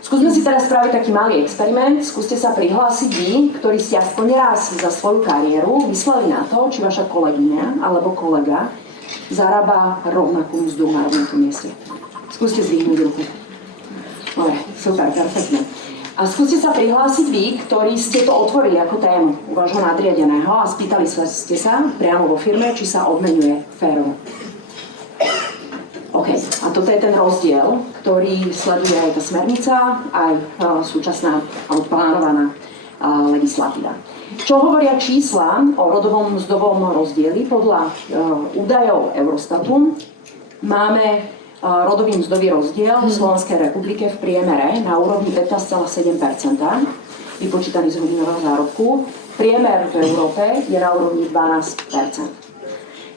Skúsme si teraz spraviť taký malý experiment. Skúste sa prihlásiť vy, ktorí ste aspoň raz za svoju kariéru mysleli na to, či vaša kolegyňa alebo kolega zarába rovnakú mzdu na rovnakom mieste. Skúste zdvihnúť ruku. Dobre, super, perfektne. A skúste sa prihlásiť vy, ktorí ste to otvorili ako tému u vášho nadriadeného a spýtali ste sa priamo vo firme, či sa odmeňuje férovo. OK, a toto je ten rozdiel, ktorý sleduje aj tá smernica, aj súčasná alebo plánovaná legislatíva. Čo hovoria čísla o rodovom mzdovom rozdieli? Podľa údajov Eurostatu máme rodový mzdový rozdiel v Slovenskej republike v priemere na úrovni 15,7%, vypočítaný z hodinového zárobku. Priemer v Európe je na úrovni 12%.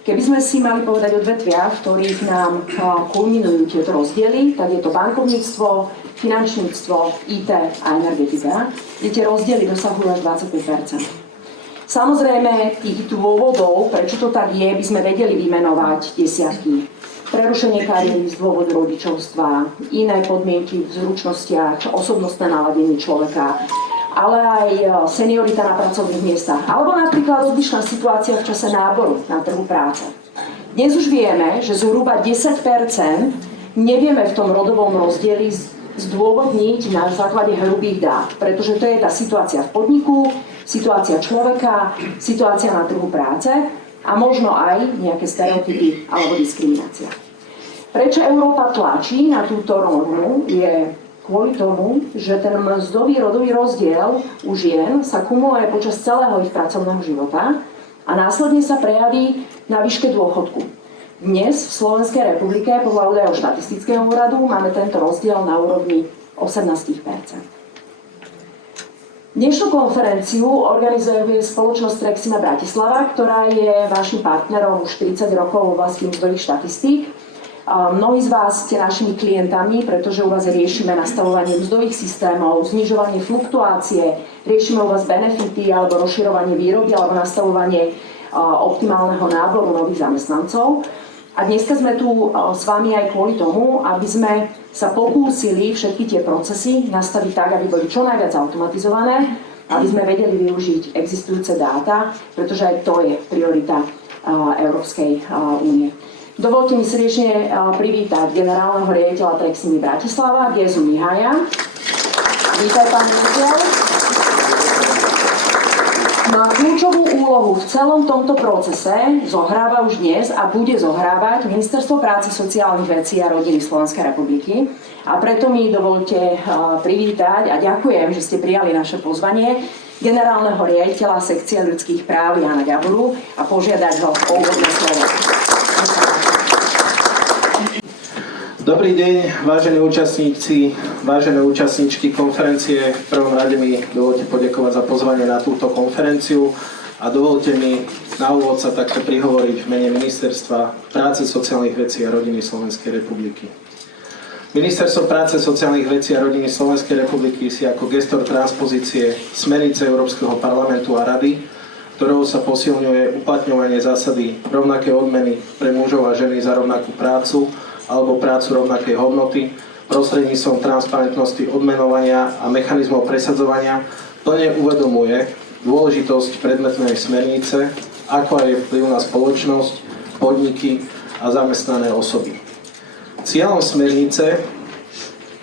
Keby sme si mali povedať odvetvia, v ktorých nám kulminujú tieto rozdiely, tak je to bankovníctvo, finančníctvo, IT a energetika, kde tie rozdiely dosahujú až 25%. Samozrejme, tých dôvodov, prečo to tak je, by sme vedeli vymenovať desiatky. Prerušenie kariéry z dôvodu rodičovstva, iné podmienky v zručnostiach, osobnostné naladenie človeka, ale aj seniorita na pracovných miestach, alebo napríklad rozličná situácia v čase náboru na trhu práce. Dnes už vieme, že zhruba 10% nevieme v tom rodovom rozdieli zdôvodniť na základe hrubých dát, pretože to je tá situácia v podniku, situácia človeka, situácia na trhu práce a možno aj nejaké stereotypy alebo diskriminácia. Prečo Európa tlačí na túto normu je kvôli tomu, že ten mzdový rodový rozdiel u žien sa kumuluje počas celého ich pracovného života a následne sa prejaví na výške dôchodku. Dnes v Slovenskej republike podľa údajov štatistického úradu máme tento rozdiel na úrovni 18%. Dnešnú konferenciu organizuje spoločnosť Trexima Bratislava, ktorá je vašim partnerom už 40 rokov v oblasti mzdových štatistík. Mnohí z vás ste našimi klientami, pretože u vás riešime nastavovanie mzdových systémov, znižovanie fluktuácie, riešime u vás benefity alebo rozširovanie výroby alebo nastavovanie optimálneho náboru nových zamestnancov. A dneska sme tu s vami aj kvôli tomu, aby sme sa pokúsili všetky tie procesy nastaviť tak, aby boli čo najviac automatizované, aby sme vedeli využiť existujúce dáta, pretože aj to je priorita Európskej únie. Dovolte mi srdečne privítať generálneho riaditeľa Treximy Bratislava, Gezu Mihaja. Vítaj, pán riaditeľ. Má kľúčovú úlohu v celom tomto procese zohráva už dnes a bude zohrávať Ministerstvo práce, sociálnych vecí a rodiny Slovenskej republiky. A preto mi dovolte privítať a ďakujem, že ste prijali naše pozvanie generálneho riaditeľa sekcie ľudských práv Jána Gaburu a požiadať ho o úvodné slovo. Dobrý deň, vážení účastníci, vážené účastníčky konferencie. V prvom rade mi dovolte poďakovať za pozvanie na túto konferenciu a dovolte mi na úvod sa takto prihovoriť v mene Ministerstva práce, sociálnych vecí a rodiny Slovenskej republiky. Ministerstvo práce, sociálnych vecí a rodiny Slovenskej republiky si ako gestor transpozície smernice Európskeho parlamentu a rady, ktorou sa posilňuje uplatňovanie zásady rovnaké odmeny pre mužov a ženy za rovnakú prácu alebo prácu rovnakej hodnoty, prostredníctvom transparentnosti odmenovania a mechanizmov presadzovania plne uvedomuje dôležitosť predmetnej smernice, ako aj vplyv na spoločnosť, podniky a zamestnané osoby. Cieľom smernice,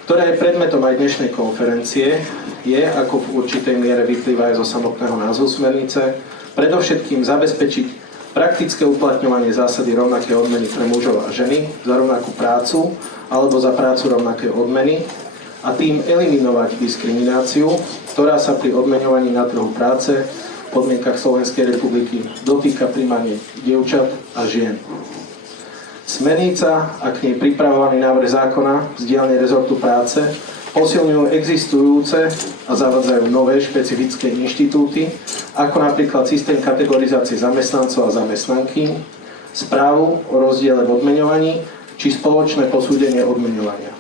ktorá je predmetom aj dnešnej konferencie, je, ako v určitej miere vyplýva aj zo samotného názvu smernice, predovšetkým zabezpečiť praktické uplatňovanie zásady rovnaké odmeny pre mužov a ženy za rovnakú prácu alebo za prácu rovnaké odmeny a tým eliminovať diskrimináciu, ktorá sa pri odmeňovaní na trhu práce v podmienkach Slovenskej republiky dotýka primárne dievčat a žien. Smernica a k nej pripravovaný návrh zákona z dielne rezortu práce posilňujú existujúce a zavádzajú nové špecifické inštitúty, ako napríklad systém kategorizácie zamestnancov a zamestnanky, správu o rozdiele v odmeňovaní či spoločné posúdenie odmeňovania.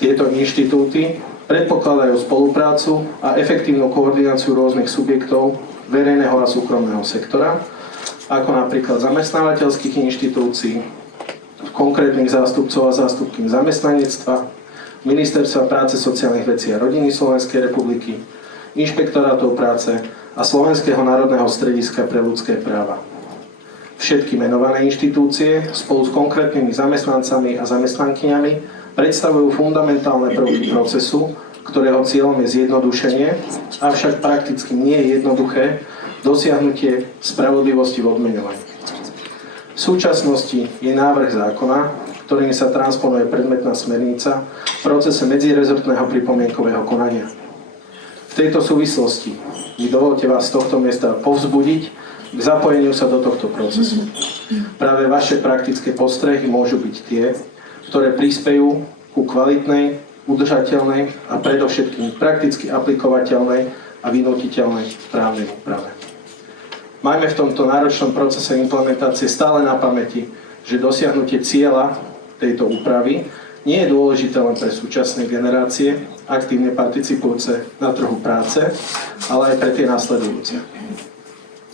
Tieto inštitúty predpokladajú spoluprácu a efektívnu koordináciu rôznych subjektov verejného a súkromného sektora, ako napríklad zamestnávateľských inštitúcií, konkrétnych zástupcov a zástupkyň zamestnanectva, Ministerstva práce, sociálnych vecí a rodiny Slovenskej republiky, Inšpektorátov práce a Slovenského národného strediska pre ľudské práva. Všetky menované inštitúcie spolu s konkrétnymi zamestnancami a zamestnankyňami predstavujú fundamentálne prvky procesu, ktorého cieľom je zjednodušenie, avšak prakticky nie je jednoduché dosiahnutie spravodlivosti v odmeňovaní. V súčasnosti je návrh zákona, ktorým sa transponuje predmetná smernica v procese medzirezortného pripomienkového konania. V tejto súvislosti mi dovolte vás z tohto miesta povzbudiť k zapojeniu sa do tohto procesu. Práve vaše praktické postrehy môžu byť tie, ktoré prispejú ku kvalitnej, udržateľnej a predovšetkým prakticky aplikovateľnej a vynútiteľnej právnej úprave. Majme v tomto náročnom procese implementácie stále na pamäti, že dosiahnutie cieľa tejto úpravy nie je dôležité len pre súčasné generácie, aktívne participujúce na trhu práce, ale aj pre tie nasledujúce.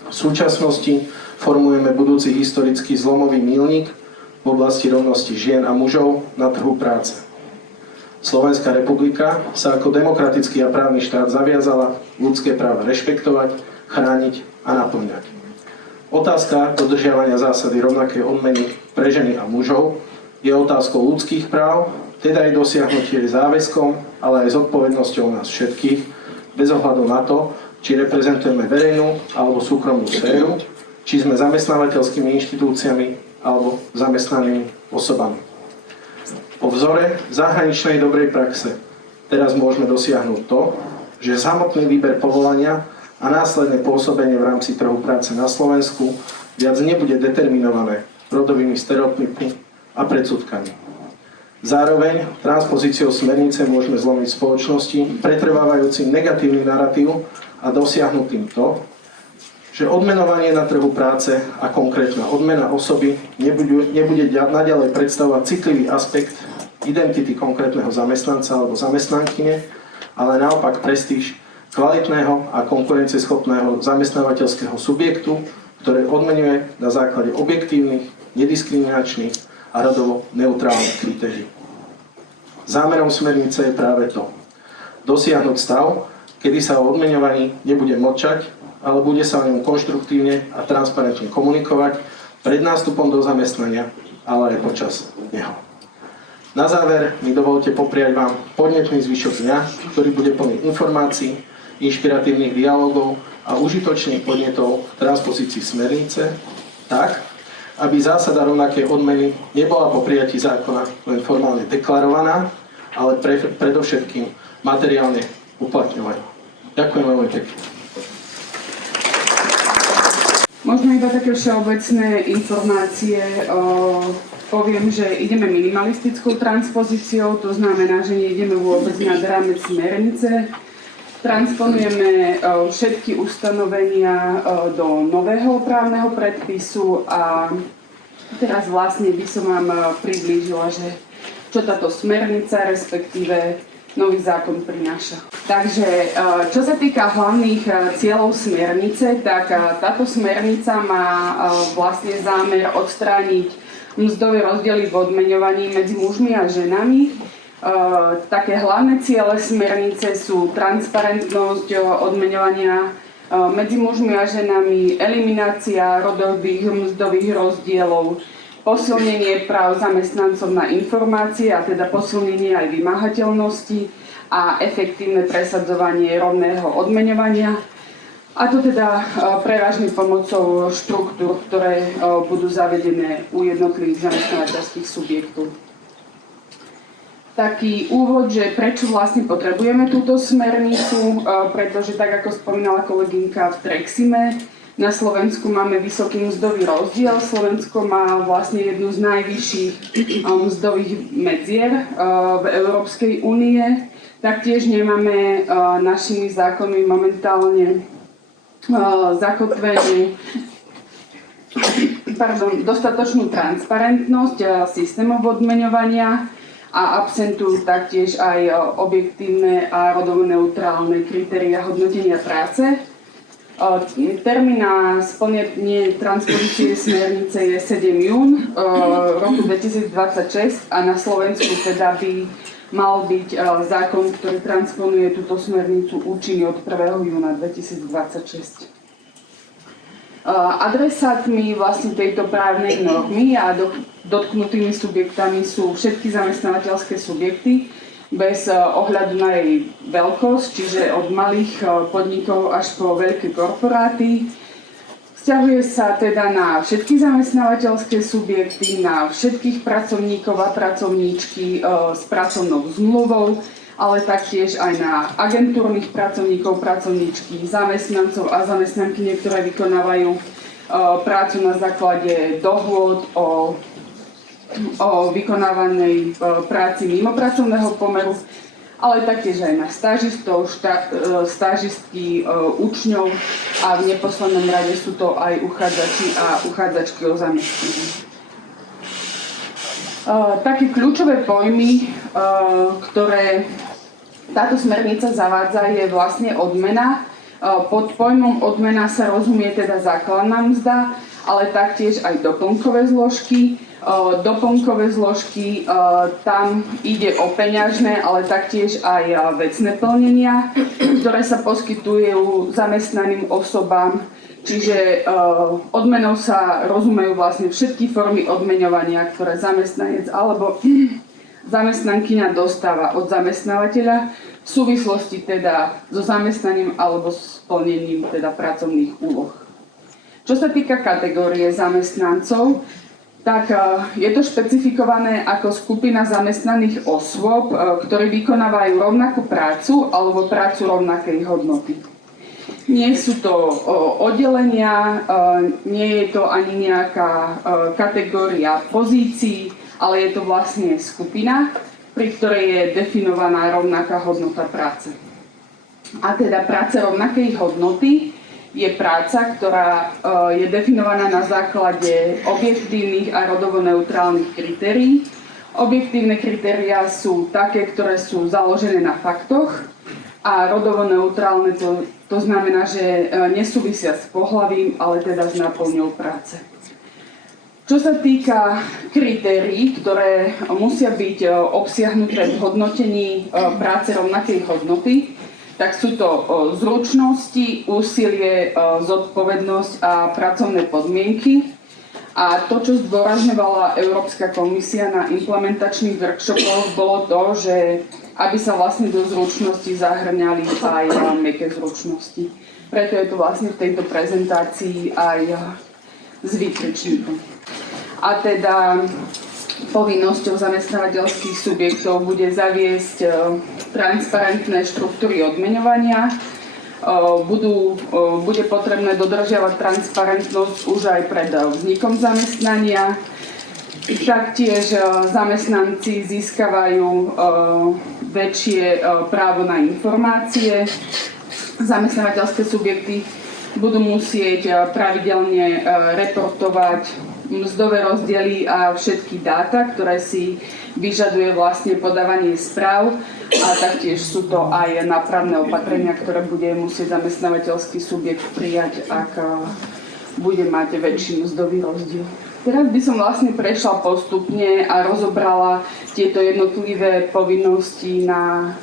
V súčasnosti formujeme budúci historický zlomový míľnik v oblasti rovnosti žien a mužov na trhu práce. Slovenská republika sa ako demokratický a právny štát zaviazala ľudské práva rešpektovať, chrániť a naplňať. Otázka dodržiavania zásady rovnakej odmeny pre ženy a mužov je otázkou ľudských práv, teda aj dosiahnutie záväzkom, ale aj zodpovednosťou nás všetkých, bez ohľadu na to, či reprezentujeme verejnú alebo súkromnú sféru, či sme zamestnávateľskými inštitúciami alebo zamestnanými osobami. Po vzore zahraničnej dobrej praxe teraz môžeme dosiahnuť to, že samotný výber povolania a následné pôsobenie v rámci trhu práce na Slovensku viac nebude determinované rodovými stereotypmi a predsudkami. Zároveň transpozíciou smernice môžeme zlomiť v spoločnosti pretrvávajúci negatívny narratív a dosiahnuť tým to, že odmenovanie na trhu práce a konkrétna odmena osoby nebude naďalej predstavovať citlivý aspekt identity konkrétneho zamestnanca alebo zamestnankyne, ale naopak prestíž kvalitného a konkurencieschopného zamestnávateľského subjektu, ktoré odmenuje na základe objektívnych, nediskriminačných a rodovo neutrálnych kritérií. Zámerom smernice je práve to. Dosiahnuť stav, kedy sa o odmeňovaní nebude mlčať, ale bude sa o ňom konštruktívne a transparentne komunikovať pred nástupom do zamestnania, ale aj počas neho. Na záver mi dovolte popriať vám podnetný zvyšok dňa, ktorý bude plný informácií, inšpiratívnych dialogov a užitočných podnetov v transpozícii smernice, tak, aby zásada rovnakej odmeny nebola po prijatí zákona len formálne deklarovaná, ale predovšetkým materiálne uplatňovaná. Ďakujem veľmi pekne. Možno iba také všeobecné informácie. Poviem, že ideme minimalistickou transpozíciou, to znamená, že neideme vôbec nad rámec smernice. Transponujeme všetky ustanovenia do nového právneho predpisu a teraz vlastne by som vám priblížila, že čo táto smernica, respektíve nový zákon prináša. Takže čo sa týka hlavných cieľov smernice, tak táto smernica má vlastne zámer odstrániť mzdové rozdiely v odmeňovaní medzi mužmi a ženami. Také hlavné ciele smernice sú transparentnosť odmeňovania medzi mužmi a ženami, eliminácia rodových mzdových rozdielov, posilnenie práv zamestnancov na informácie a teda posilnenie aj vymáhateľnosti a efektívne presadzovanie rovného odmeňovania. A to teda prevažne pomocou štruktúr, ktoré budú zavedené u jednotlivých zamestnávateľských subjektov. Taký úvod, že prečo vlastne potrebujeme túto smernicu, pretože tak ako spomínala kolegynka v Trexime, na Slovensku máme vysoký mzdový rozdiel. Slovensko má vlastne jednu z najvyšších mzdových medzier v Európskej únie. Taktiež nemáme našimi zákonmi momentálne zakotvenú dostatočnú transparentnosť systémov odmeňovania a absentujú taktiež aj objektívne a rodovo neutrálne kritériá hodnotenia práce. Termín na splnenie transpozície smernice je 7 jún roku 2026 a na Slovensku teda by mal byť zákon, ktorý transponuje túto smernicu účinný od 1. júna 2026. Adresátmi vlastne tejto právnej normy a dotknutými subjektami sú všetky zamestnávateľské subjekty bez ohľadu na jej veľkosť, čiže od malých podnikov až po veľké korporáty. Vzťahuje sa teda na všetky zamestnávateľské subjekty, na všetkých pracovníkov a pracovníčky s pracovnou zmluvou, ale taktiež aj na agentúrnych pracovníkov, pracovníčky, zamestnancov a zamestnanky, ktoré vykonávajú prácu na základe dohôd o vykonávanej práci mimo pracovného pomeru, ale taktiež aj na stážistov, stážistky, učňov a v neposlednom rade sú to aj uchádzači a uchádzačky o zamestnanie. Také kľúčové pojmy, ktoré táto smernica zavádza, je vlastne odmena. Pod pojmom odmena sa rozumie teda základná mzda, ale taktiež aj doplnkové zložky. Doplnkové zložky, tam ide o peňažné, ale taktiež aj vecné plnenia, ktoré sa poskytujú zamestnaným osobám. Čiže odmenou sa rozumejú vlastne všetky formy odmeňovania, ktoré zamestnanec alebo zamestnankyňa dostáva od zamestnávateľa v súvislosti teda so zamestnaním alebo s plnením teda pracovných úloh. Čo sa týka kategórie zamestnancov, tak je to špecifikované ako skupina zamestnaných osôb, ktorí vykonávajú rovnakú prácu alebo prácu rovnakej hodnoty. Nie sú to oddelenia, nie je to ani nejaká kategória pozícií, ale je to vlastne skupina, pri ktorej je definovaná rovnaká hodnota práce. A teda práce rovnakej hodnoty je práca, ktorá je definovaná na základe objektívnych a rodovo neutrálnych kritérií. Objektívne kritériá sú také, ktoré sú založené na faktoch a rodovo neutrálne to znamená, že nesúvisia s pohlavím, ale teda s náplňou práce. Čo sa týka kritérií, ktoré musia byť obsiahnuté v hodnotení práce rovnakej hodnoty, tak sú to zručnosti, úsilie, zodpovednosť a pracovné podmienky. A to, čo zdôrazňovala Európska komisia na implementačných workshopoch, bolo to, že aby sa vlastne do zručnosti zahrňali aj mäkké zručnosti. Preto je to vlastne v tejto prezentácii aj s výkričníkom. A teda povinnosťou zamestnávateľských subjektov bude zaviesť transparentné štruktúry odmeňovania. Bude potrebné dodržiavať transparentnosť už aj pred vznikom zamestnania. Taktiež zamestnanci získavajú väčšie právo na informácie. Zamestnávateľské subjekty budú musieť pravidelne reportovať mzdové rozdiely a všetky dáta, ktoré si vyžaduje vlastne podávanie správ, a taktiež sú to aj nápravné opatrenia, ktoré bude musieť zamestnávateľský subjekt prijať, ak bude mať väčší mzdový rozdiel. Teraz by som vlastne prešla postupne a rozobrala tieto jednotlivé povinnosti na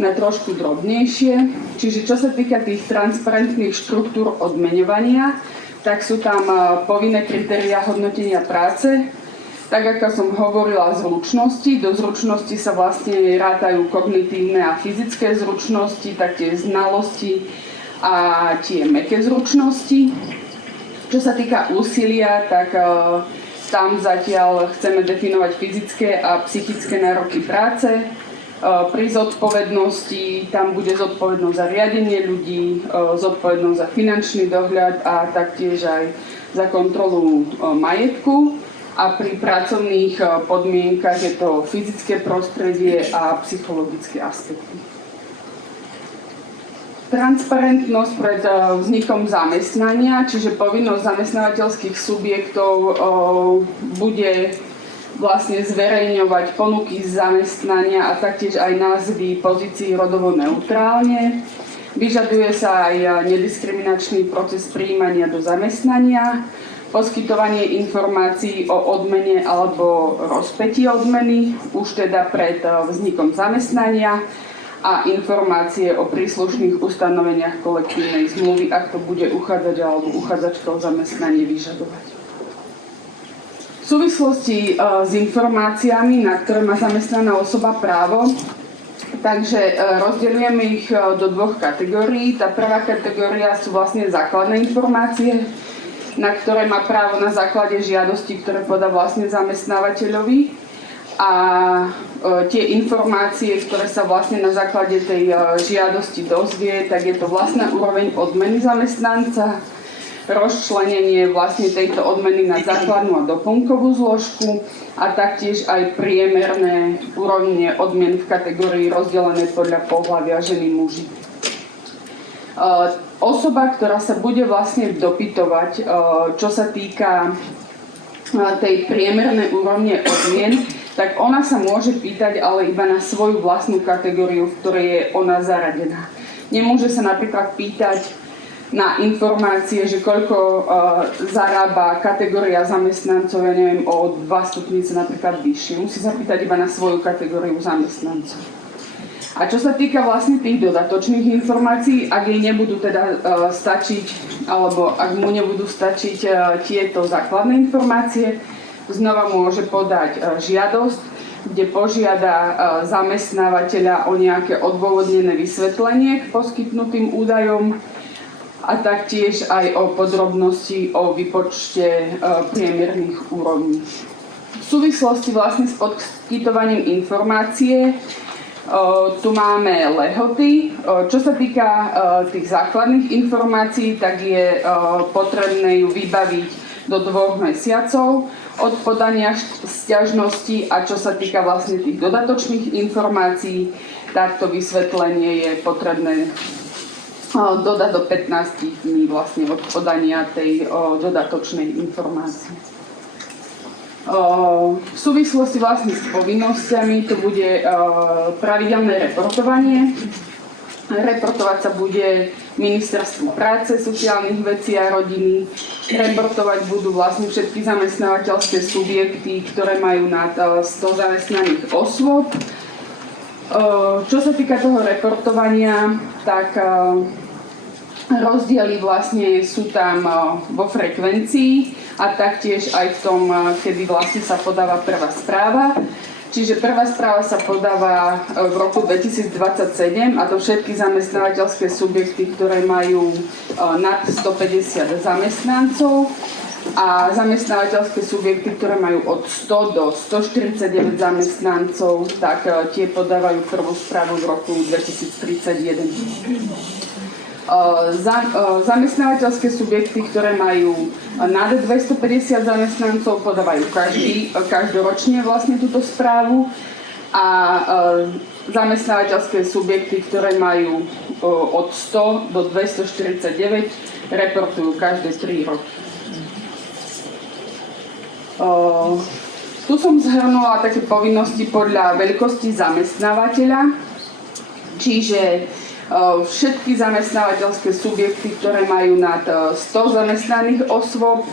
trošku drobnejšie. Čiže čo sa týka tých transparentných štruktúr odmeňovania, tak sú tam povinné kritériá hodnotenia práce. Tak ako som hovorila, zručnosti. Do zručnosti sa vlastne rátajú kognitívne a fyzické zručnosti, taktiež znalosti a tie mäkké zručnosti. Čo sa týka úsilia, tak tam zatiaľ chceme definovať fyzické a psychické nároky práce. Pri zodpovednosti tam bude zodpovednosť za riadenie ľudí, zodpovednosť za finančný dohľad a taktiež aj za kontrolu majetku. A pri pracovných podmienkach je to fyzické prostredie a psychologické aspekty. Transparentnosť pred vznikom zamestnania, čiže povinnosť zamestnávateľských subjektov bude vlastne zverejňovať ponuky zamestnania a taktiež aj názvy pozícií rodovo neutrálne. Vyžaduje sa aj nediskriminačný proces prijímania do zamestnania, poskytovanie informácií o odmene alebo rozpätí odmeny už teda pred vznikom zamestnania a informácie o príslušných ustanoveniach kolektívnej zmluvy, ak to bude uchádzač alebo uchádzačka o zamestnanie vyžadovať. V súvislosti s informáciami, na ktoré má zamestnaná osoba právo, takže rozdeľujeme ich do dvoch kategórií. Tá prvá kategória sú vlastne základné informácie, na ktoré má právo na základe žiadosti, ktoré podá vlastne zamestnávateľovi. A tie informácie, ktoré sa vlastne na základe tej žiadosti dozvie, tak je to vlastná úroveň odmeny zamestnanca, rozčlenenie vlastne tejto odmeny na základnú a doplnkovú zložku a taktiež aj priemerné úrovne odmien v kategórii rozdelené podľa pohlavia ženy muži. Osoba, ktorá sa bude vlastne dopytovať, čo sa týka tej priemernej úrovne odmien, tak ona sa môže pýtať ale iba na svoju vlastnú kategóriu, v ktorej je ona zaradená. Nemôže sa napríklad pýtať na informácie, že koľko zarába kategória zamestnancov, ja neviem, o 2 stupnice napríklad vyššie. Musí sa pýtať iba na svoju kategóriu zamestnancov. A čo sa týka vlastne tých dodatočných informácií, ak jej nebudú teda stačiť, alebo ak mu nebudú stačiť tieto základné informácie, znova môže podať žiadosť, kde požiada zamestnávateľa o nejaké odôvodnené vysvetlenie k poskytnutým údajom a taktiež aj o podrobnosti o vypočte priemerných úrovní. V súvislosti vlastne s poskytovaním informácie tu máme lehoty. Čo sa týka tých základných informácií, tak je potrebné ju vybaviť do 2 mesiacov od podania sťažnosti a čo sa týka vlastne tých dodatočných informácií, tak to vysvetlenie je potrebné dodať do 15 dní vlastne od podania tej dodatočnej informácie. V súvislosti vlastne s povinnosťami to bude pravidelné reportovanie. Reportovať sa bude Ministerstvu práce, sociálnych vecí a rodiny. Reportovať budú vlastne všetky zamestnávateľské subjekty, ktoré majú nad 100 zamestnaných osôb. Čo sa týka toho reportovania, tak rozdiely vlastne sú tam vo frekvencii a taktiež aj v tom, kedy vlastne sa podáva prvá správa. Čiže prvá správa sa podáva v roku 2027 a to všetky zamestnávateľské subjekty, ktoré majú nad 150 zamestnancov a zamestnávateľské subjekty, ktoré majú od 100 do 149 zamestnancov, tak tie podávajú prvú správu v roku 2031. Zamestnávateľské subjekty, ktoré majú nad 250 zamestnancov, podávajú každoročne vlastne túto správu a zamestnávateľské subjekty, ktoré majú od 100 do 249, reportujú každé 3 roky. Tu som zhrnula také povinnosti podľa veľkosti zamestnávateľa, čiže všetky zamestnávateľské subjekty, ktoré majú nad 100 zamestnaných osôb,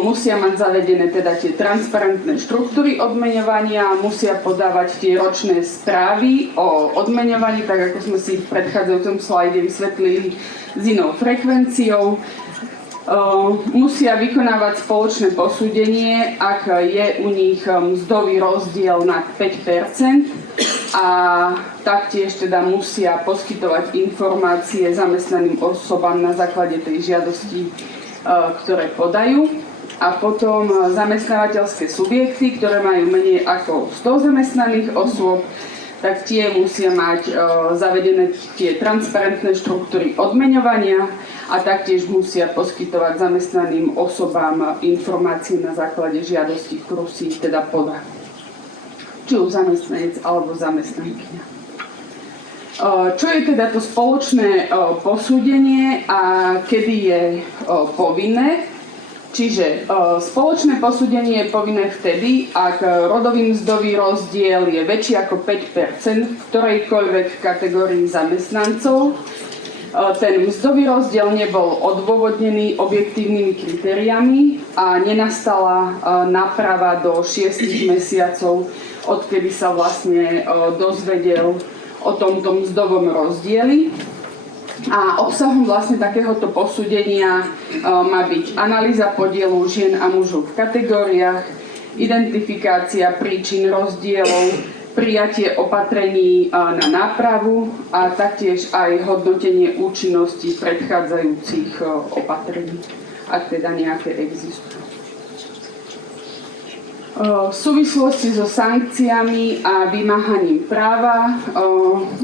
musia mať zavedené teda tie transparentné štruktúry odmeňovania, musia podávať tie ročné správy o odmeňovaní, tak ako sme si v predchádzajúcom slajde vysvetlili s inou frekvenciou. Musia vykonávať spoločné posúdenie, ak je u nich mzdový rozdiel nad 5%, a taktiež teda musia poskytovať informácie zamestnaným osobám na základe tej žiadosti, ktoré podajú. A potom zamestnávateľské subjekty, ktoré majú menej ako 100 zamestnaných osôb, tak tie musia mať zavedené tie transparentné štruktúry odmeňovania a taktiež musia poskytovať zamestnaným osobám informácie na základe žiadosti, ktorú si teda podá. Či už zamestnanec alebo zamestnankyňa. Čo je teda to spoločné posúdenie a kedy je povinné? Čiže spoločné posúdenie je povinné vtedy, ak rodový mzdový rozdiel je väčší ako 5% v ktorejkoľvek kategórii zamestnancov ten mzdový rozdiel nebol odôvodnený objektívnymi kritériami a nenastala náprava do 6 mesiacov, odkedy sa vlastne dozvedel o tomto mzdovom rozdieli. A obsahom vlastne takéhoto posúdenia má byť analýza podielu žien a mužov v kategóriách, identifikácia príčin rozdielov, prijatie opatrení na nápravu a taktiež aj hodnotenie účinnosti predchádzajúcich opatrení, ak teda nejaké existujú. V súvislosti so sankciami a vymáhaním práva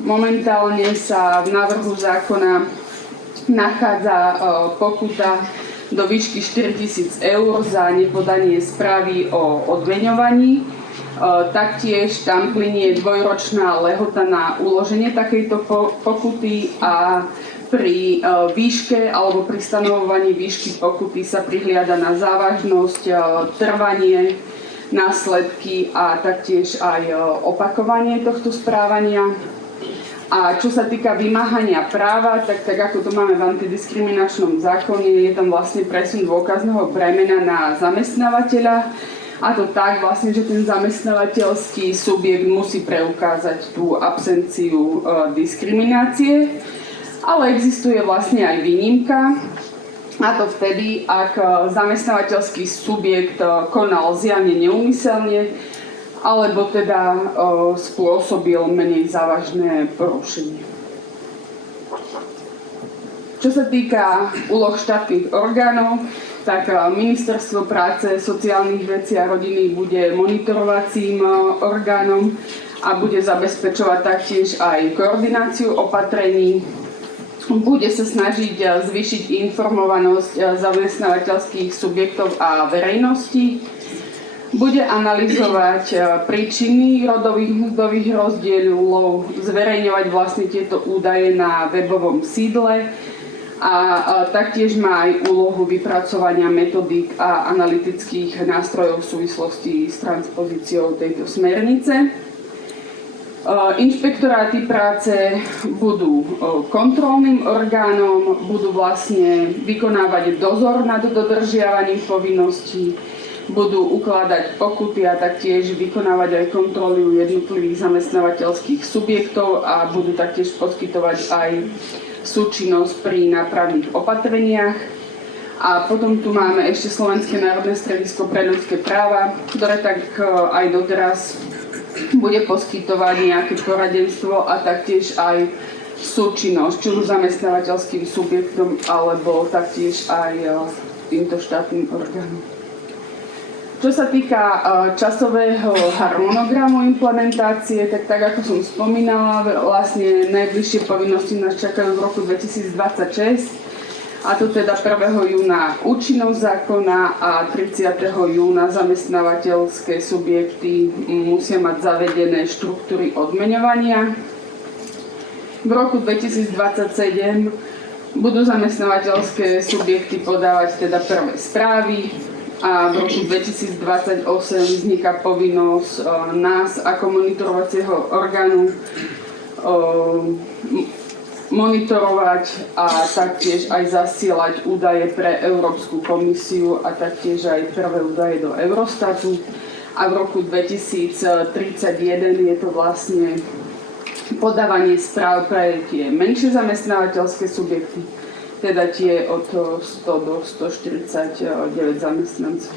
momentálne sa v návrhu zákona nachádza pokuta do výšky 4 000 eur za nepodanie správy o odmeňovaní. Taktiež tam plynie dvojročná lehota na uloženie takejto pokuty a pri výške alebo pri stanovovaní výšky pokuty sa prihliada na závažnosť, trvanie, následky a taktiež aj opakovanie tohto správania. A čo sa týka vymáhania práva, tak ako to máme v antidiskriminačnom zákone, je tam vlastne presun dôkazného bremena na zamestnávateľa. A to tak vlastne, že ten zamestnávateľský subjekt musí preukázať tú absenciu diskriminácie. Ale existuje vlastne aj výnimka. A to vtedy, ak zamestnávateľský subjekt konal zjavne neúmyselne, alebo teda spôsobil menej závažné porušenie. Čo sa týka úloh štátnych orgánov, tak Ministerstvo práce, sociálnych vecí a rodiny bude monitorovacím orgánom a bude zabezpečovať taktiež aj koordináciu opatrení. Bude sa snažiť zvýšiť informovanosť zamestnávateľských subjektov a verejnosti. Bude analyzovať príčiny rodových mzdových rozdielov, zverejňovať vlastne tieto údaje na webovom sídle a taktiež má aj úlohu vypracovania metodík a analytických nástrojov v súvislosti s transpozíciou tejto smernice. Inšpektoráty práce budú kontrolným orgánom, budú vlastne vykonávať dozor nad dodržiavaním povinností, budú ukladať pokuty a taktiež vykonávať aj kontroly u jednotlivých zamestnávateľských subjektov a budú taktiež poskytovať aj súčinnosť pri nápravných opatreniach. A potom tu máme ešte Slovenské národné stredisko pre ľudské práva, ktoré tak aj doteraz bude poskytovať nejaké poradenstvo a taktiež aj súčinnosť, či už zamestnávateľským subjektom, alebo taktiež aj týmto štátnym orgánom. Čo sa týka časového harmonogramu implementácie, tak ako som spomínala, vlastne najbližšie povinnosti nás čakajú v roku 2026, a to teda 1. júna účinnosť zákona a 30. júna zamestnávateľské subjekty musia mať zavedené štruktúry odmeňovania. V roku 2027 budú zamestnávateľské subjekty podávať teda prvé správy a v roku 2028 vzniká povinnosť nás ako monitorovacieho orgánu monitorovať a taktiež aj zasielať údaje pre Európsku komisiu a taktiež aj prvé údaje do Eurostatu. A v roku 2031 je to vlastne podávanie správ pre tie menšie zamestnávateľské subjekty, teda tie od 100 do 149 zamestnancov.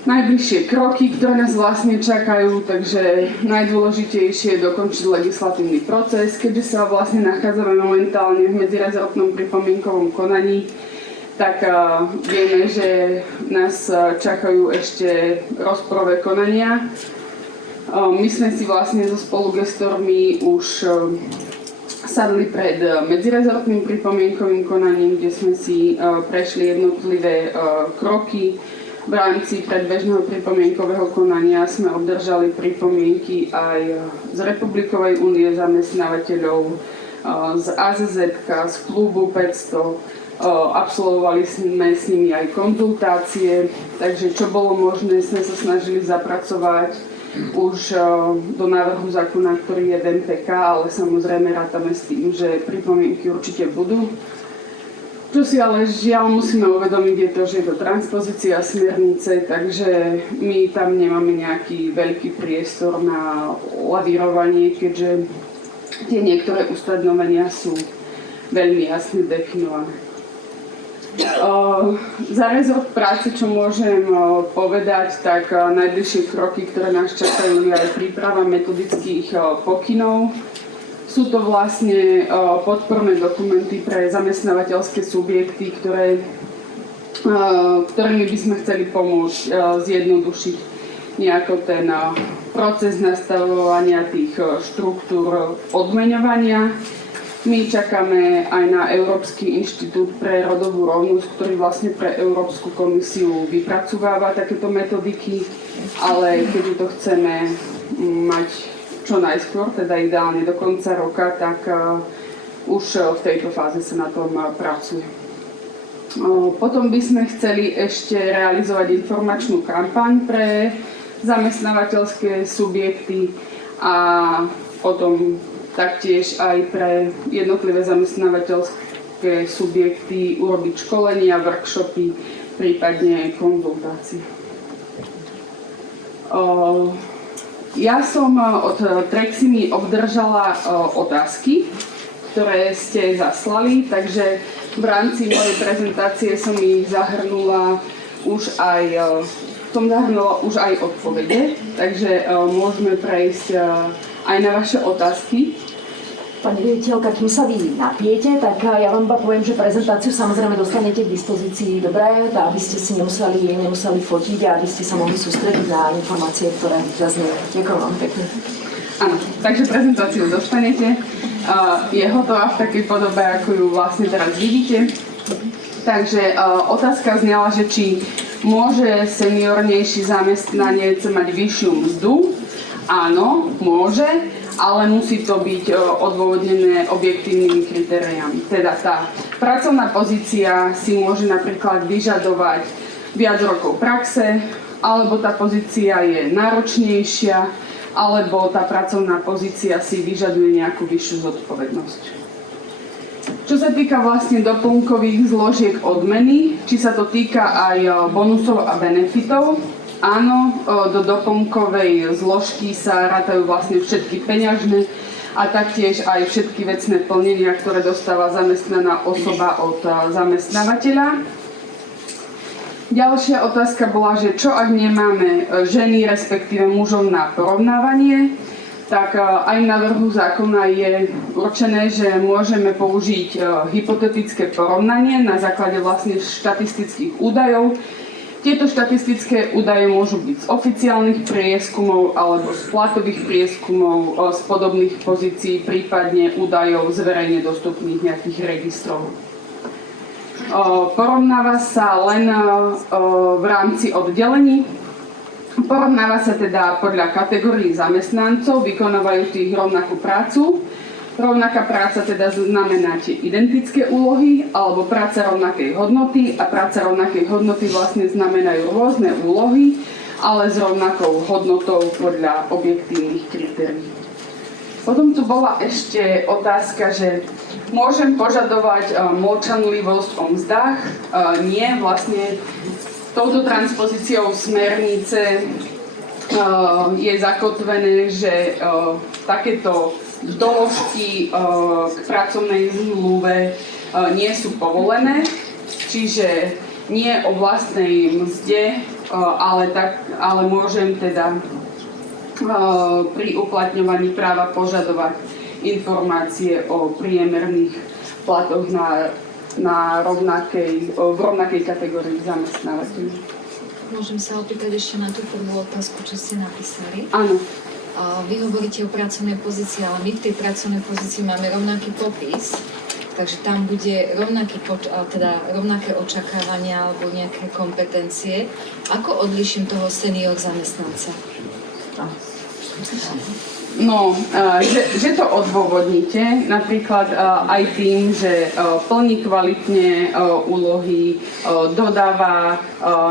Najbližšie kroky, ktoré nás vlastne čakajú, takže najdôležitejšie je dokončiť legislatívny proces, keďže sa vlastne nachádzame momentálne v medzirezortnom pripomienkovom konaní, tak vieme, že nás čakajú ešte rozporové konania. My sme si vlastne so spolugestormi už sadli pred medzirezortným pripomienkovým konaním, kde sme si prešli jednotlivé kroky. V rámci predbežného pripomienkového konania sme obdržali pripomienky aj z Republikovej únie zamestnávateľov, z AZZ, z klubu 500. Absolvovali sme s nimi aj konzultácie, takže čo bolo možné, sme sa snažili zapracovať už do návrhu zákona, ktorý je v MPK, ale samozrejme rátame s tým, že pripomienky určite budú. Čo si ale žiaľ musíme uvedomiť je to, že je to transpozícia smernice, takže my tam nemáme nejaký veľký priestor na lavírovanie, keďže tie niektoré ustanovenia sú veľmi jasne definované. Za rezort práce, čo môžem povedať, tak najbližšie kroky, ktoré nás čakajú, je aj príprava metodických pokynov. Sú to vlastne podporné dokumenty pre zamestnávateľské subjekty, ktorými by sme chceli pomôcť zjednodušiť nejako ten proces nastavovania tých štruktúr odmeňovania. My čakáme aj na Európsky inštitút pre rodovú rovnosť, ktorý vlastne pre Európsku komisiu vypracováva takéto metodiky, ale keďže to chceme mať čo najskôr, teda ideálne do konca roka, tak už v tejto fáze sa na tom pracuje. Potom by sme chceli ešte realizovať informačnú kampaň pre zamestnávateľské subjekty a potom taktiež aj pre jednotlivé zamestnávateľské subjekty urobiť školenia, workshopy, prípadne konzultácie. Ja som od Treximy obdržala otázky, ktoré ste zaslali, takže v rámci mojej prezentácie som ich zahrnula už aj odpovede, takže môžeme prejsť aj na vaše otázky. Pani riaditeľka, kým sa vy napiete, tak ja vám poviem, že prezentáciu samozrejme dostanete k dispozícii dobre, aby ste si nemuseli fotiť a aby ste sa mohli sústrediť na informácie, ktoré zazniejú. Ďakujem vám pekne. Áno, takže prezentáciu dostanete. Je hotová v takej podobe, ako ju vlastne teraz vidíte. Takže otázka znela, že či môže seniornejší zamestnanec mať vyššiu mzdu. Áno, môže, ale musí to byť odôvodnené objektívnymi kritériami. Teda tá pracovná pozícia si môže napríklad vyžadovať viac rokov praxe, alebo tá pozícia je náročnejšia, alebo tá pracovná pozícia si vyžaduje nejakú vyššiu zodpovednosť. Čo sa týka vlastne doplnkových zložiek odmeny, či sa to týka aj bonusov a benefitov, áno, do doplnkovej zložky sa rátajú vlastne všetky peňažné a taktiež aj všetky vecné plnenia, ktoré dostáva zamestnaná osoba od zamestnávateľa. Ďalšia otázka bola, že čo ak nemáme ženy, respektíve mužov na porovnávanie, tak aj v návrhu zákona je určené, že môžeme použiť hypotetické porovnanie na základe vlastne štatistických údajov. Tieto štatistické údaje môžu byť z oficiálnych prieskumov alebo z platových prieskumov, z podobných pozícií, prípadne údajov z verejne dostupných nejakých registrov. Porovnáva sa len v rámci oddelení. Porovnáva sa teda podľa kategórií zamestnancov, vykonávajúcich rovnakú prácu. Rovnaká práca teda znamená tie identické úlohy alebo práca rovnakej hodnoty a práca rovnakej hodnoty vlastne znamenajú rôzne úlohy, ale s rovnakou hodnotou podľa objektívnych kritérií. Potom tu bola ešte otázka, že môžem požadovať mlčanlivosť o mzdách. Nie, vlastne touto transpozíciou smernice je zakotvené, že takéto doložky k pracovnej zmluve nie sú povolené, čiže nie o vlastnej mzde, ale môžem teda pri uplatňovaní práva požadovať informácie o priemerných platoch v rovnakej kategórii zamestnávateľov. Môžem sa opýtať ešte na tú prvú otázku, čo ste napísali? Áno. Vy hovoríte o pracovnej pozícii, ale my v tej pracovnej pozícii máme rovnaký popis, takže tam bude rovnaké očakávania alebo nejaké kompetencie. Ako odliším toho senior zamestnanca? No, že to odôvodníte, napríklad aj tým, že plní kvalitne úlohy, dodáva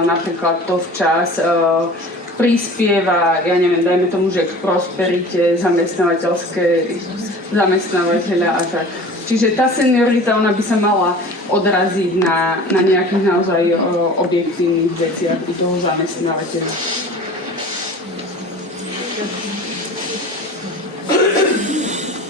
napríklad to včas, prispieva, ja neviem, dajme tomu, že k prosperite zamestnávateľa a tak. Čiže tá seniorita, ona by sa mala odraziť na nejakých naozaj objektívnych veciach u toho zamestnávateľa.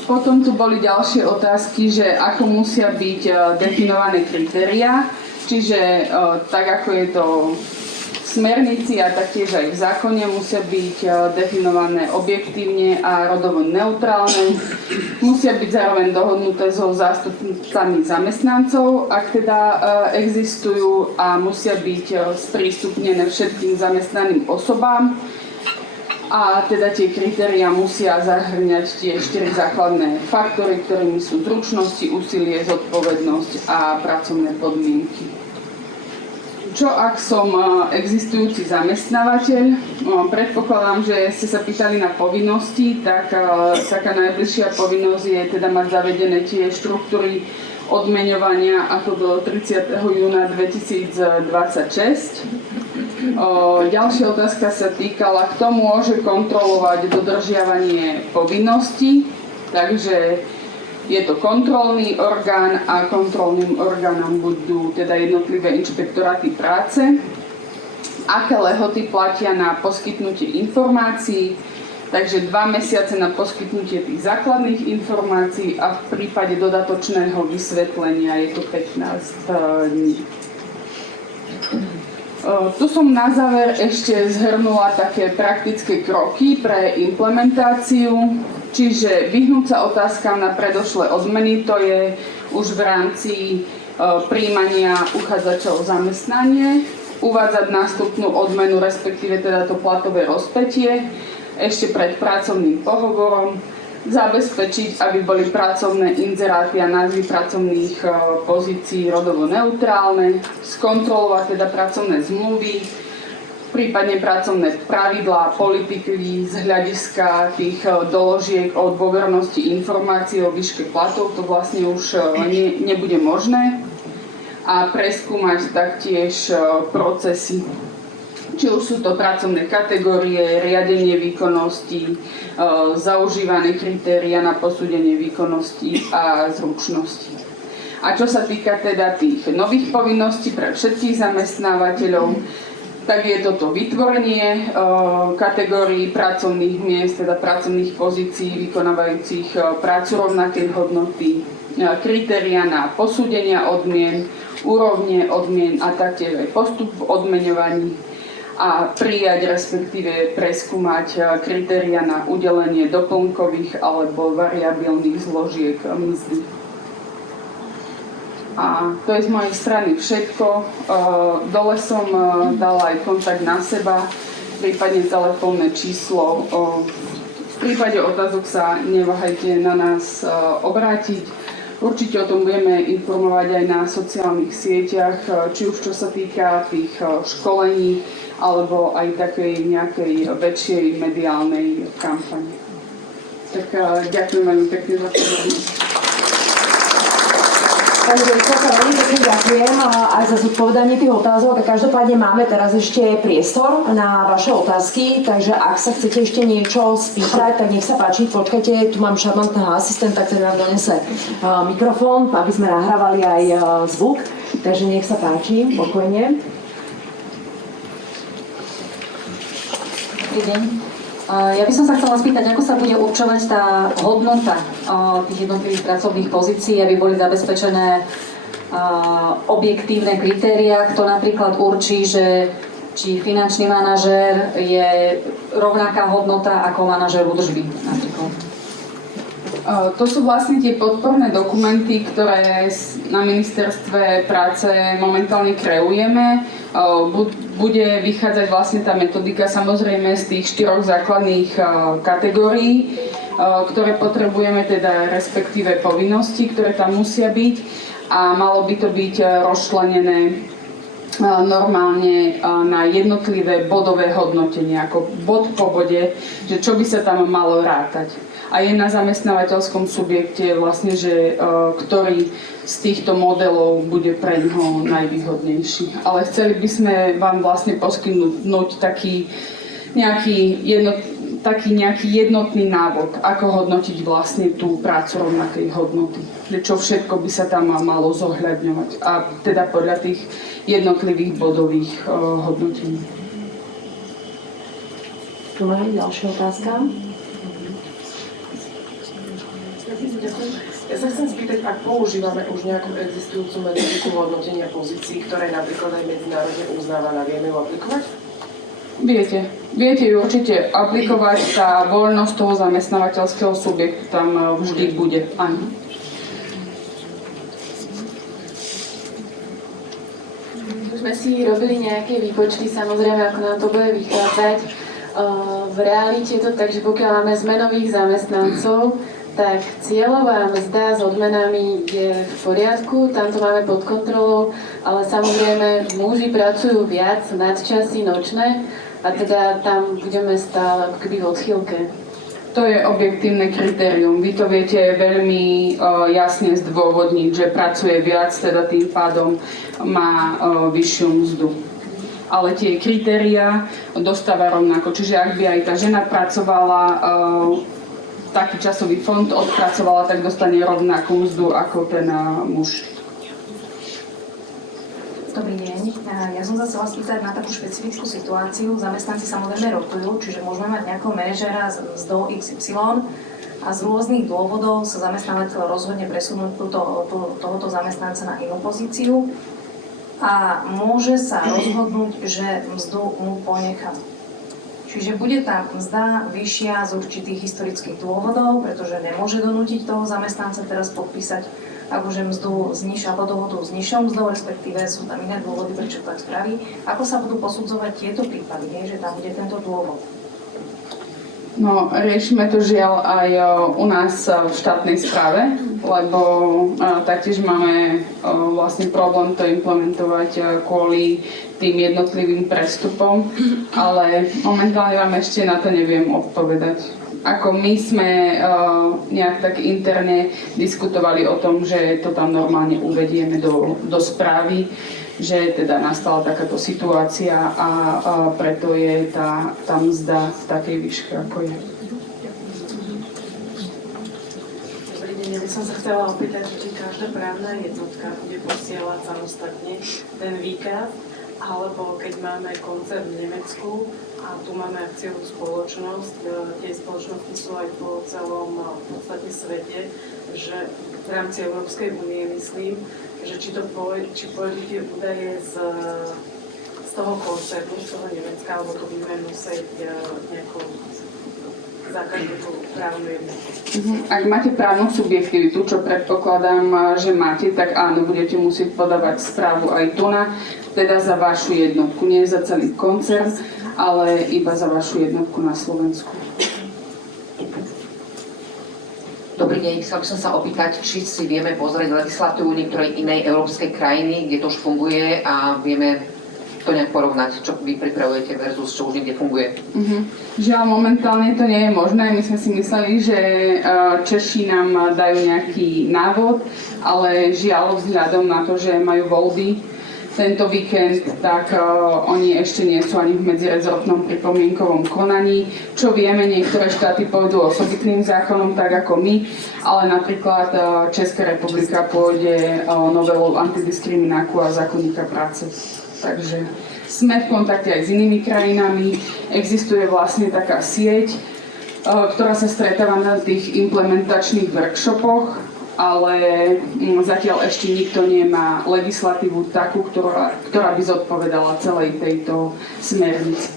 Potom tu boli ďalšie otázky, že ako musia byť definované kritériá, čiže tak ako je to v smernici a taktiež aj v zákone musia byť definované objektívne a rodovo neutrálne, musia byť zároveň dohodnuté so zástupcami zamestnancov, ak teda existujú, a musia byť sprístupnené všetkým zamestnaným osobám. A teda tie kritériá musia zahŕňať tie 4 základné faktory, ktorými sú zručnosti, úsilie, zodpovednosť a pracovné podmienky. Čo ak som existujúci zamestnávateľ? Predpokladám, že ste sa pýtali na povinnosti, tak taká najbližšia povinnosť je teda mať zavedené tie štruktúry odmeňovania ako do 30. júna 2026. Ďalšia otázka sa týkala, kto môže kontrolovať dodržiavanie povinností. Takže je to kontrolný orgán a kontrolným orgánom budú teda jednotlivé inšpektoráty práce. Aké lehoty platia na poskytnutie informácií? Takže 2 mesiace na poskytnutie tých základných informácií a v prípade dodatočného vysvetlenia je to 15 dní. Tu som na záver ešte zhrnula také praktické kroky pre implementáciu, čiže vyhnúť sa otázkam na predošlé odmeny, to je už v rámci prijímania uchádzačov o zamestnanie, uvádzať nástupnú odmenu, respektíve teda to platové rozpätie, ešte pred pracovným pohovorom, zabezpečiť, aby boli pracovné inzeráty a názvy pracovných pozícií rodovo neutrálne, skontrolovať teda pracovné zmluvy, prípadne pracovné pravidlá, politiky z hľadiska tých doložiek o dôvernosti informácií o výške platov, to vlastne už nebude možné, a preskúmať taktiež procesy. Či už sú to pracovné kategórie, riadenie výkonnosti, zaužívané kritéria na posúdenie výkonnosti a zručnosti. A čo sa týka teda tých nových povinností pre všetkých zamestnávateľov, tak je toto vytvorenie kategórií pracovných miest, teda pracovných pozícií vykonávajúcich prácu rovnakej hodnoty, kritéria na posúdenia odmien, úrovne odmien a taktiež aj postup v odmeňovaní, a prijať, respektíve preskúmať kritéria na udelenie doplnkových alebo variabilných zložiek mzdy. A to je z mojej strany všetko. Dole som dala aj kontakt na seba, prípadne telefónne číslo. V prípade otázok sa neváhajte na nás obrátiť. Určite o tom budeme informovať aj na sociálnych sieťach, či už čo sa týka tých školení, alebo aj takej nejakej väčšej mediálnej kampani. Tak ďakujem veľmi pekne za pozornosť. Takže sa veľmi pekne ďakujem aj za zodpovedanie tých otázok, a každopádne máme teraz ešte priestor na vaše otázky, takže ak sa chcete ešte niečo spýtať, tak nech sa páči, počkajte, tu mám šarmantného asistenta, ktorý nám donese mikrofón, aby sme nahrávali aj zvuk, takže nech sa páči, pokojne. Dobrý deň. Ja by som sa chcela spýtať, ako sa bude určovať tá hodnota tých jednotlivých pracovných pozícií, aby boli zabezpečené objektívne kritériá, kto napríklad určí, že či finančný manažér je rovnaká hodnota ako manažér údržby napríklad. To sú vlastne tie podporné dokumenty, ktoré na ministerstve práce momentálne kreujeme. Bude vychádzať vlastne tá metodika samozrejme z tých 4 základných kategórií, ktoré potrebujeme, teda respektíve povinnosti, ktoré tam musia byť, a malo by to byť rozčlenené normálne na jednotlivé bodové hodnotenie, ako bod po bode, že čo by sa tam malo rátať. A je na zamestnávateľskom subjekte vlastne, že ktorý z týchto modelov bude pre ňoho najvýhodnejší. Ale chceli by sme vám vlastne poskytnúť taký taký nejaký jednotný návod, ako hodnotiť vlastne tú prácu rovnakej hodnoty. Že čo všetko by sa tam malo zohľadňovať. A teda podľa tých jednotlivých bodových hodnotení. Tu máme ďalšia otázka. Ja sa chcem spýtať, ak používame už nejakú existujúcu metodiku hodnotenia pozícií, ktorá je napríklad aj medzinárodne uznávaná, vieme ju aplikovať? Viete ju určite aplikovať, tá voľnosť toho zamestnávateľského subjektu tam vždy bude. Áno. Už sme si robili nejaké výpočty, samozrejme, ako nám to bude vychádzať. V realite je to tak, že pokiaľ máme zmenových zamestnancov, tak cieľová mzda s odmenami je v poriadku, tam to máme pod kontrolou, ale samozrejme muži pracujú viac, nadčasy, nočné, a teda tam budeme stále ako keby v odchýlke. To je objektívne kritérium. Vy to viete veľmi jasne zdôvodniť, že pracuje viac, teda tým pádom má vyššiu mzdu. Ale tie kritériá dostáva rovnako. Čiže ak by aj tá žena pracovala taký časový fond, odpracovala, tak dostane rovnakú mzdu ako ten muž. Dobrý deň. Ja som sa chcela spýtať na takú špecifickú situáciu. Zamestnanci samozrejme rotujú, čiže môžeme mať nejakého manažera z mzdou XY a z rôznych dôvodov sa zamestnávateľ rozhodne presunúť tohoto zamestnanca na inú pozíciu a môže sa rozhodnúť, že mzdu mu ponechá. Čiže bude tá mzda vyššia z určitých historických dôvodov, pretože nemôže donútiť toho zamestnanca teraz podpísať akože mzdu s nižšou alebo dohodu s nižšou mzdou, respektíve sú tam iné dôvody, prečo tak spraví. Ako sa budú posudzovať tieto prípady, že tam bude tento dôvod? No, riešime to žiaľ aj u nás v štátnej správe, lebo taktiež máme vlastne problém to implementovať kvôli tým jednotlivým prestupom, ale momentálne vám ešte na to neviem odpovedať. Ako my sme nejak tak interne diskutovali o tom, že to tam normálne uvedieme do správy, že teda nastala takáto situácia a preto je tá mzda v takej výške, ako je. Dobrý deň, ja by som sa chcela opýtať, či každá právna jednotka bude posielať samostatne ten výkaz, alebo keď máme koncert v Nemecku a tu máme akciovú spoločnosť, tie spoločnosti sú aj po celom v podstate svete, že v rámci Európskej únie myslím, že či pôjdu tie údaje z toho koncertu, z toho Nemecka, alebo to budeme musieť nejako základnú tú právnu jednotku. Ak máte právnu subjektivitu, čo predpokladám, že máte, tak áno, budete musieť podávať správu aj tu teda za vašu jednotku, nie za celý koncert, ale iba za vašu jednotku na Slovensku. Dobrý deň, chcel by som sa opýtať, či si vieme pozrieť legislatívu niektorej inej európskej krajiny, kde to už funguje a vieme to nejak porovnať, čo vy pripravujete versus čo už niekde funguje. Žiaľ, momentálne to nie je možné. My sme si mysleli, že Češi nám dajú nejaký návod, ale žiaľ, vzhľadom na to, že majú voľby tento víkend, tak oni ešte nie sú ani v medzirezortnom pripomienkovom konaní. Čo vieme, niektoré štáty pôjdu osobitným zákonom, tak ako my, ale napríklad Česká republika pôjde novelou antidiskrimináku a zákonníka práce. Takže sme v kontakte aj s inými krajinami. Existuje vlastne taká sieť, ktorá sa stretáva na tých implementačných workshopoch, ale zatiaľ ešte nikto nemá legislatívu takú, ktorá by zodpovedala celej tejto smernici.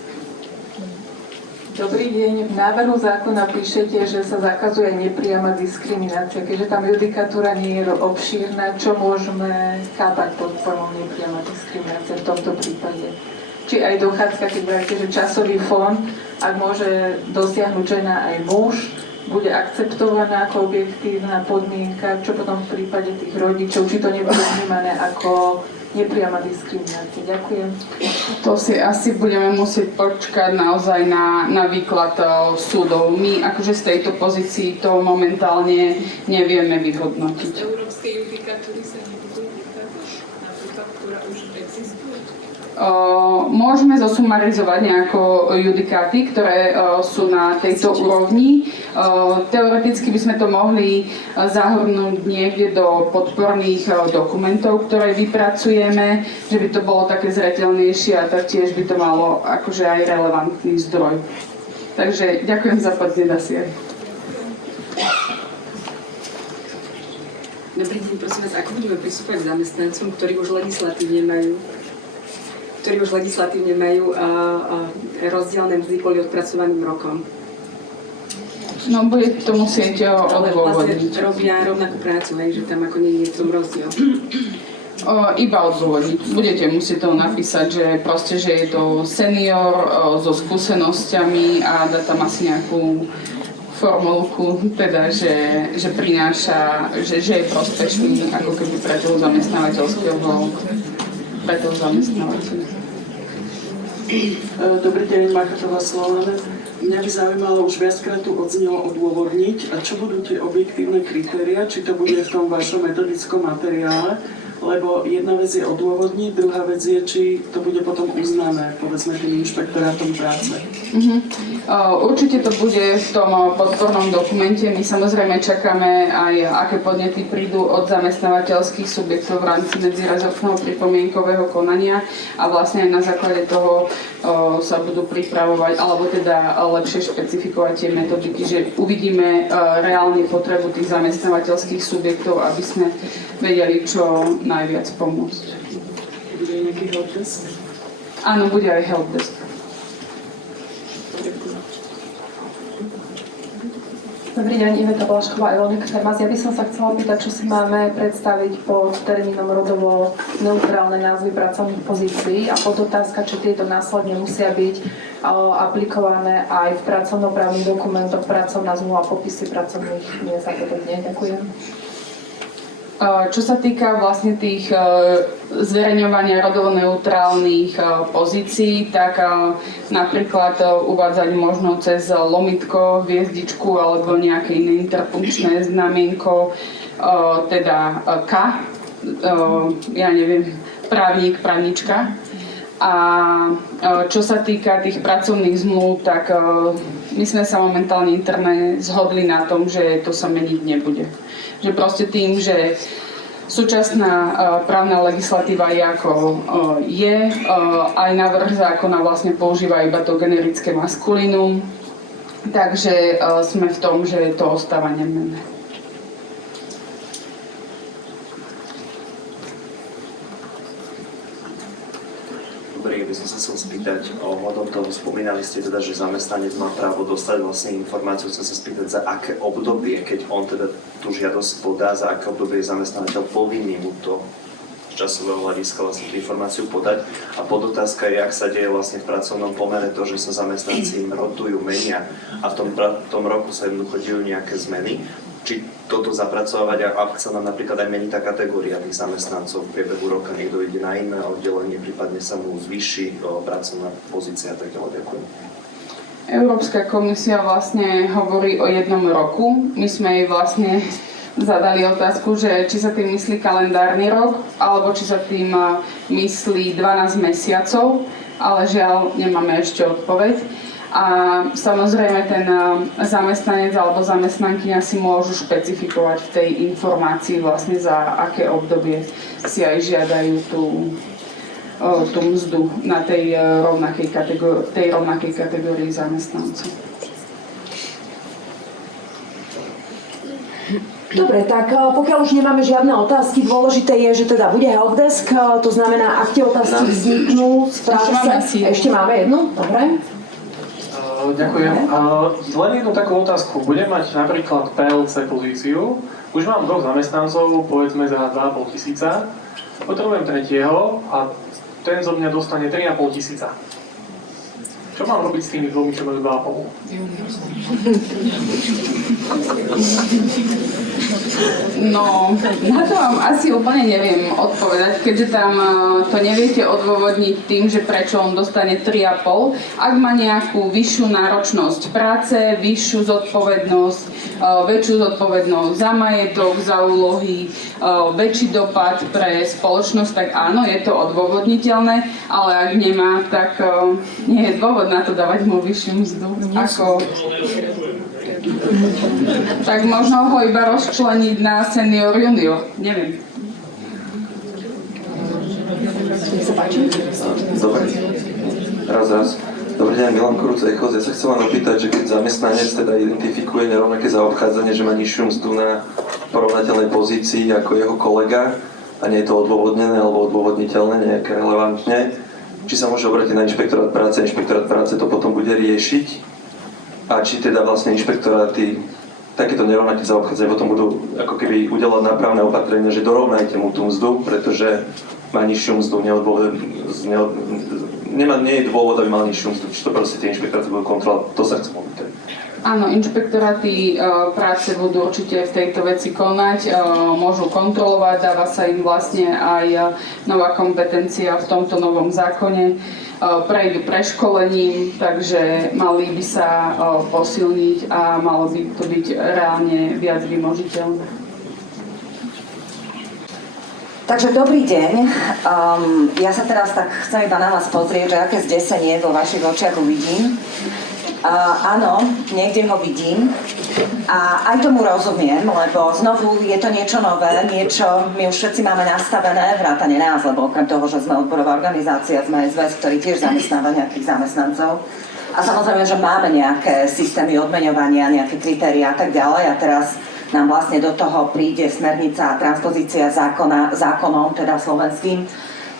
Dobrý deň. V návrhu zákona píšete, že sa zakazuje nepriama diskriminácia. Keďže tam judikatúra nie je obšírna, čo môžeme chápať pod formou nepriama diskriminácia v tomto prípade? Či aj dochádzka, keď hovoríte, že časový fond, ak môže dosiahnuť žena aj muž, bude akceptovaná ako objektívna podmienka, čo potom v prípade tých rodičov, či to nebude vnímané ako nepriama diskriminácia. Ďakujem. To si asi budeme musieť počkať naozaj na výklad súdov. My akože z tejto pozícii to momentálne nevieme vyhodnotiť. Z európskej judikatúry sa nebude vychádzať, napríklad, ktorá už existuje? Môžeme zosumarizovať nejako judikáty, ktoré sú na tejto úrovni. Teoreticky by sme to mohli zahrnúť niekde do podporných dokumentov, ktoré vypracujeme, že by to bolo také zreteľnejšie a taktiež by to malo akože aj relevantný zdroj. Takže ďakujem za podnet asi. Dobrý deň, prosím vás, ako budeme pristúpať k zamestnancom, ktorí už legislatívne majú rozdielne mzdy kvôli odpracovaným rokom? No, bude to musieť odôvodniť. Vlastne robia rovnakú prácu, hej, že tam ako nie je v tom rozdiel. Iba odôvodniť. Budete musieť to napísať, že proste, že je to senior so skúsenosťami a dá tam asi nejakú formulku, teda, že prináša, že je prospešný ako keby pre toho zamestnávateľa. Dobrý deň, Machatová Slovana. Mňa by zaujímalo, už viackrát tu odznelo odôvodniť, a čo budú tie objektívne kritéria, či to bude v tom vašom metodickom materiále, lebo jedna vec je odôvodniť, druhá vec je, či to bude potom uznané, povedzme, tým inšpektorátom práce. Určite to bude v tom podpornom dokumente. My samozrejme čakáme aj, aké podnety prídu od zamestnávateľských subjektov v rámci medzirezortného pripomienkového konania a vlastne aj na základe toho sa budú pripravovať, alebo teda lepšie špecifikovať tie metodiky, že uvidíme reálne potrebu tých zamestnávateľských subjektov, aby sme vedeli, čo najviac pomôcť. Bude nejaký helpdesk? Áno, bude aj helpdesk. Dobrý deň, Iveta Blašková, Evonik Fermaz. Ja by som sa chcela pýtať, čo si máme predstaviť pod termínom rodovo neutrálne názvy pracovných pozícií a podotázka, či tieto následne musia byť aplikované aj v pracovnoprávnych dokumentoch, pracovná zmluva, popisy pracovných miest a podobne. Ďakujem. Čo sa týka vlastne tých zverejňovania rodovo neutrálnych pozícií, tak napríklad uvádzať možno cez lomitko, hviezdičku alebo nejaké iné interpunkčné znamienko, teda K, ja neviem, právnik, právnička. A čo sa týka tých pracovných zmluv, tak my sme sa momentálne interne zhodli na tom, že to sa meniť nebude. Že proste tým, že súčasná právna legislatíva je ako je, aj návrh zákona vlastne používa iba to generické maskulinum, takže sme v tom, že to ostáva nemenné. Dobre, by som sa chcel spýtať ohľadom toho, spomínali ste teda, že zamestnanec má právo dostať vlastne informáciu, chcem sa spýtať, za aké obdobie, keď on teda tú žiadosť podá, za aké obdobie je zamestnávateľ povinný mu to z časového hľadiska vlastne tú informáciu podať. A podotázka je, ak sa deje vlastne v pracovnom pomere to, že sa zamestnanci rotujú, menia a v tom roku sa jednoducho dejú nejaké zmeny. Či toto zapracovať, ak sa nám napríklad aj mení tá kategória tých zamestnancov v priebehu roka, niekto ide na iné oddelenie, prípadne sa mu zvýši pracovná pozícia a tak ďalej. Ďakujem. Európska komisia vlastne hovorí o 1 roku. My sme jej vlastne zadali otázku, že či sa tým myslí kalendárny rok, alebo či sa tým myslí 12 mesiacov, ale žiaľ, nemáme ešte odpoveď. A samozrejme ten zamestnanec alebo zamestnankyňa si môžu špecifikovať v tej informácii vlastne za aké obdobie si aj žiadajú tú mzdu na tej rovnakej kategórii zamestnancov. Dobre, tak pokiaľ už nemáme žiadne otázky, dôležité je, že teda bude helpdesk, to znamená, ak tie otázky vzniknú z praxe... Ešte máme jednu? Dobre. Ďakujem. Len jednu takú otázku. Budem mať napríklad PLC pozíciu. Už mám 2 zamestnancov, povedzme za 2,5 tisíca. Potrebujem tretieho a ten zo mňa dostane 3,5 tisíca. Čo Čo mám robiť s tými dvomi, čo majú 2,5? No, na to vám asi úplne neviem odpovedať, keďže tam to neviete odôvodniť tým, že prečo on dostane 3,5. Ak má nejakú vyššiu náročnosť práce, vyššiu zodpovednosť, väčšiu zodpovednosť za majetok, za úlohy, väčší dopad pre spoločnosť, tak áno, je to odôvodniteľné, ale ak nemá, tak nie je dôvod na to dávať mu vyššiu mzdu. Tak možno ho iba rozčleniť na senior junior, neviem. Dobre. Raz. Dobrý deň, Milan Kurúc, Echos. Ja sa chcem len opýtať, že keď zamestnanec teda identifikuje nerovnaké zaobchádzanie, že má nižšiu mzdu na porovnateľnej pozícii ako jeho kolega a nie je to odôvodnené alebo odôvodniteľné nejaké relevantne, či sa môže obrátiť na inšpektorát práce to potom bude riešiť a či teda vlastne inšpektoráty takéto nerovnaké zaobchádzanie potom budú ako keby udelovať nápravné opatrenia, že dorovnajte mu tú mzdu, pretože má nižšiu mzdu, nie je dôvod, aby mal nižšiu mzdu, či to proste tie inšpektoráty budú kontrolovať, to sa chcem opýtať. Áno, inšpektoráty práce budú určite v tejto veci konať, môžu kontrolovať, dáva sa im vlastne aj nová kompetencia v tomto novom zákone, prejdú preškolením, takže mali by sa posilniť a malo by to byť reálne viac vymožiteľné. Takže dobrý deň. Ja sa teraz tak chcem iba na vás pozrieť, že aké zdesenie vo vašich očiach uvidím. Áno, niekde ho vidím a aj tomu rozumiem, lebo znovu je to niečo nové, niečo my už všetci máme nastavené, vrátane nás, lebo okrem toho, že sme odborová organizácia, sme SVS, ktorý tiež zamestnáva nejakých zamestnancov. A samozrejme, že máme nejaké systémy odmeňovania, nejaké kritériá a tak ďalej a teraz nám vlastne do toho príde smernica a transpozícia zákonom, teda slovenským,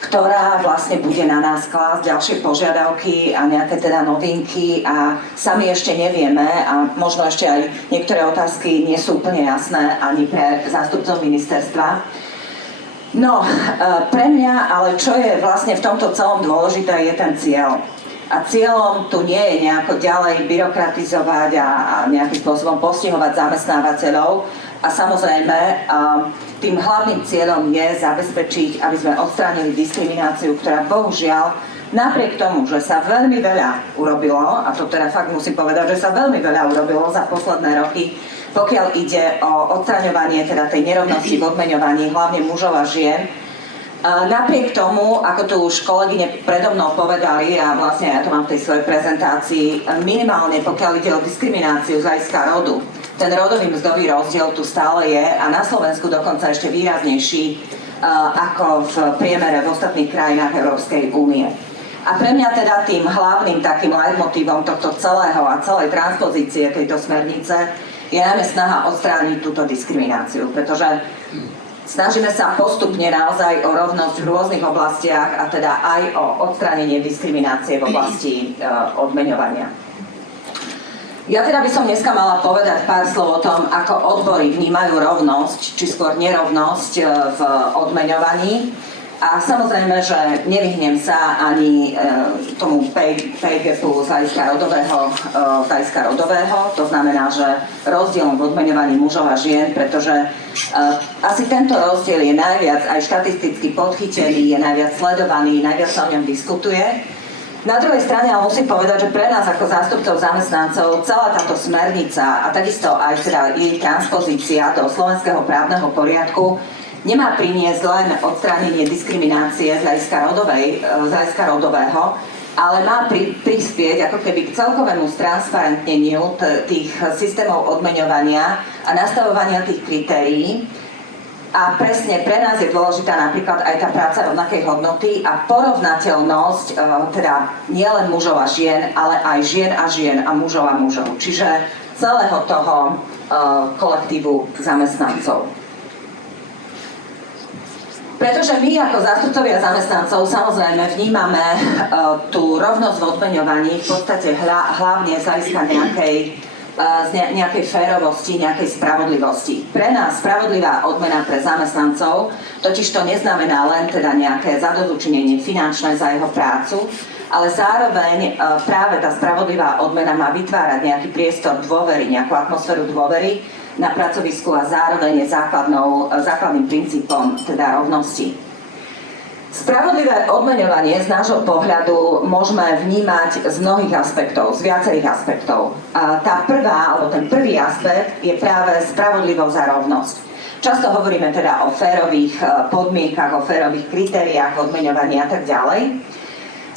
ktorá vlastne bude na nás klásť ďalšie požiadavky a nejaké teda novinky a sami ešte nevieme a možno ešte aj niektoré otázky nie sú úplne jasné ani pre zástupcov ministerstva. No, pre mňa, ale čo je vlastne v tomto celom dôležité, je ten cieľ. A cieľom tu nie je nejako ďalej byrokratizovať a nejakým spôsobom postihovať zamestnávateľov. A samozrejme, tým hlavným cieľom je zabezpečiť, aby sme odstránili diskrimináciu, ktorá bohužiaľ, napriek tomu, že sa veľmi veľa urobilo, a to teda fakt musím povedať, že sa veľmi veľa urobilo za posledné roky, pokiaľ ide o odstraňovanie teda tej nerovnosti v odmeňovaní, hlavne mužov a žien, napriek tomu, ako tu už kolegyne predo mnou povedali, a vlastne ja to mám v tej svojej prezentácii, minimálne pokiaľ ide o diskrimináciu z hľadiska rodu, ten rodový mzdový rozdiel tu stále je a na Slovensku dokonca ešte výraznejší ako v priemere v ostatných krajinách Európskej únie. A pre mňa teda tým hlavným takým leitmotívom tohto celého a celej transpozície tejto smernice je najmä snaha odstrániť túto diskrimináciu, pretože snažíme sa postupne naozaj o rovnosť v rôznych oblastiach a teda aj o odstránenie diskriminácie v oblasti odmeňovania. Ja teda by som dneska mala povedať pár slov o tom, ako odbory vnímajú rovnosť, či skôr nerovnosť v odmeňovaní. A samozrejme, že nevyhnem sa ani tomu pay gapu z hľadiska rodového, to znamená, že rozdielom v odmeňovaní mužov a žien, pretože asi tento rozdiel je najviac aj štatisticky podchytený, je najviac sledovaný, najviac sa o ňom diskutuje. Na druhej strane ale musím povedať, že pre nás ako zástupcov zamestnancov celá táto smernica a takisto aj teda jej transpozícia do slovenského právneho poriadku nemá priniesť len odstránenie diskriminácie z hľadiska rodového, ale má prispieť ako keby k celkovému stransparentneniu tých systémov odmeňovania a nastavovania tých kritérií. A presne pre nás je dôležitá napríklad aj tá práca rovnakej hodnoty a porovnateľnosť teda nielen mužov a žien, ale aj žien a mužov a mužov. Čiže celého toho kolektívu zamestnancov. Pretože my ako zástupcovia zamestnancov samozrejme vnímame tú rovnosť v odmeňovaní v podstate hlavne z hľadiska nejakej z nejakej férovosti, nejakej spravodlivosti. Pre nás spravodlivá odmena pre zamestnancov totiž to neznamená len teda nejaké zadozučinenie finančné za jeho prácu, ale zároveň práve tá spravodlivá odmena má vytvárať nejaký priestor dôvery, nejakú atmosféru dôvery na pracovisku a zároveň je základným princípom teda rovnosti. Spravodlivé odmeňovanie z nášho pohľadu môžeme vnímať z mnohých aspektov, z viacerých aspektov. Tá prvá, alebo ten prvý aspekt je práve spravodlivosť a rovnosť. Často hovoríme teda o férových podmienkach, o férových kritériách odmeňovania a tak ďalej.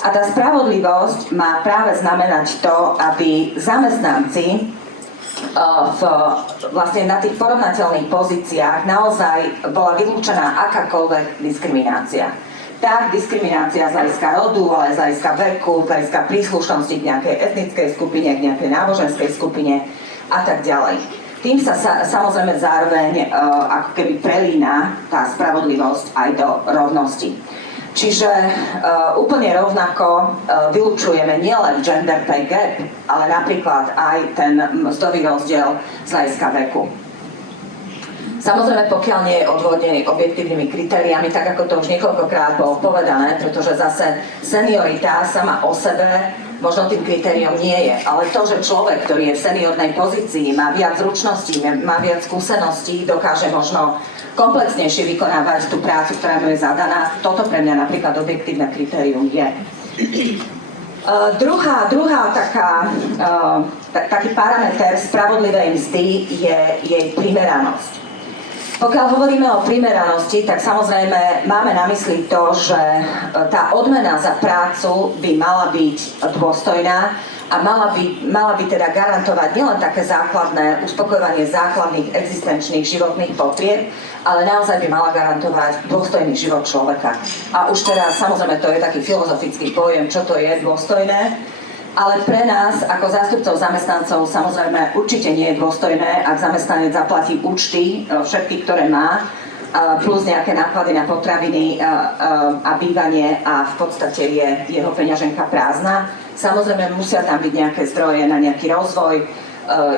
A tá spravodlivosť má práve znamenať to, aby zamestnanci vlastne na tých porovnateľných pozíciách naozaj bola vylúčená akákoľvek diskriminácia. Tak diskriminácia z hľadiska rodu, ale z hľadiska veku, z hľadiska príslušnosti k nejakej etnickej skupine, k nejakej náboženskej skupine a tak ďalej. Tým sa samozrejme zároveň ako keby prelína tá spravodlivosť aj do rovnosti. Čiže úplne rovnako vylučujeme nielen gender pay gap, ale napríklad aj ten mzdový rozdiel z hľadiska veku. Samozrejme, pokiaľ nie je odvodnený objektívnymi kritériami, tak ako to už niekoľkokrát bolo povedané, pretože zase seniorita sama o sebe možno tým kritériom nie je, ale to, že človek, ktorý je v seniornej pozícii, má viac zručností, má viac skúseností, dokáže možno komplexnejšie vykonávať tú prácu, ktorá mu je zadaná. Toto pre mňa napríklad objektívne kritérium je. Druhá taký parameter spravodlivej mzdy je jej primeranosť. Pokiaľ hovoríme o primeranosti, tak samozrejme máme na mysli to, že tá odmena za prácu by mala byť dôstojná a mala by teda garantovať nielen také základné uspokojovanie základných existenčných životných potrieb, ale naozaj by mala garantovať dôstojný život človeka. A už teraz samozrejme to je taký filozofický pojem, čo to je dôstojné, ale pre nás ako zástupcov zamestnancov samozrejme určite nie je dôstojné, ak zamestnanec zaplatí účty, všetky, ktoré má, plus nejaké náklady na potraviny a bývanie a v podstate je jeho peňaženka prázdna. Samozrejme musia tam byť nejaké zdroje na nejaký rozvoj,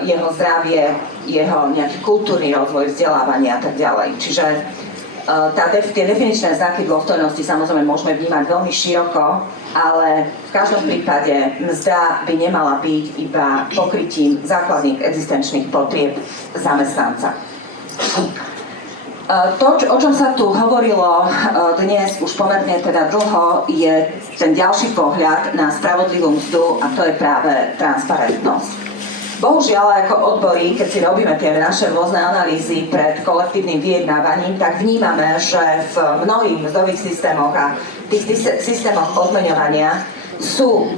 jeho zdravie, jeho nejaký kultúrny rozvoj, vzdelávanie a tak ďalej. Čiže tie definičné znaky dôstojnosti samozrejme môžeme vnímať veľmi široko, ale v každom prípade mzda by nemala byť iba pokrytím základných existenčných potrieb zamestnanca. To, o čom sa tu hovorilo dnes už pomerne teda dlho, je ten ďalší pohľad na spravodlivú mzdu a to je práve transparentnosť. Bohužiaľ, ako odbory, keď si robíme tie naše rôzne analýzy pred kolektívnym vyjednávaním, tak vnímame, že v mnohých mzdových systémoch a tých systémoch odmeňovania sú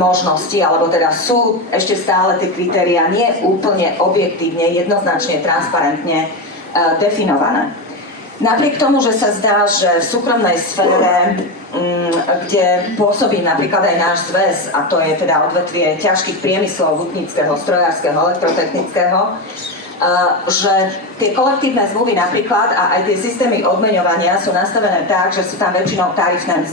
možnosti, alebo teda sú ešte stále tie kritériá nie úplne objektívne, jednoznačne, transparentne definované. Napriek tomu, že sa zdá, že v súkromnej sfére, kde pôsobí napríklad aj náš zväz, a to je teda odvetvie ťažkých priemyslov, hutníckeho, strojárskeho, elektrotechnického, že tie kolektívne zmluvy napríklad a aj tie systémy odmeňovania sú nastavené tak, že sú tam väčšinou tarifné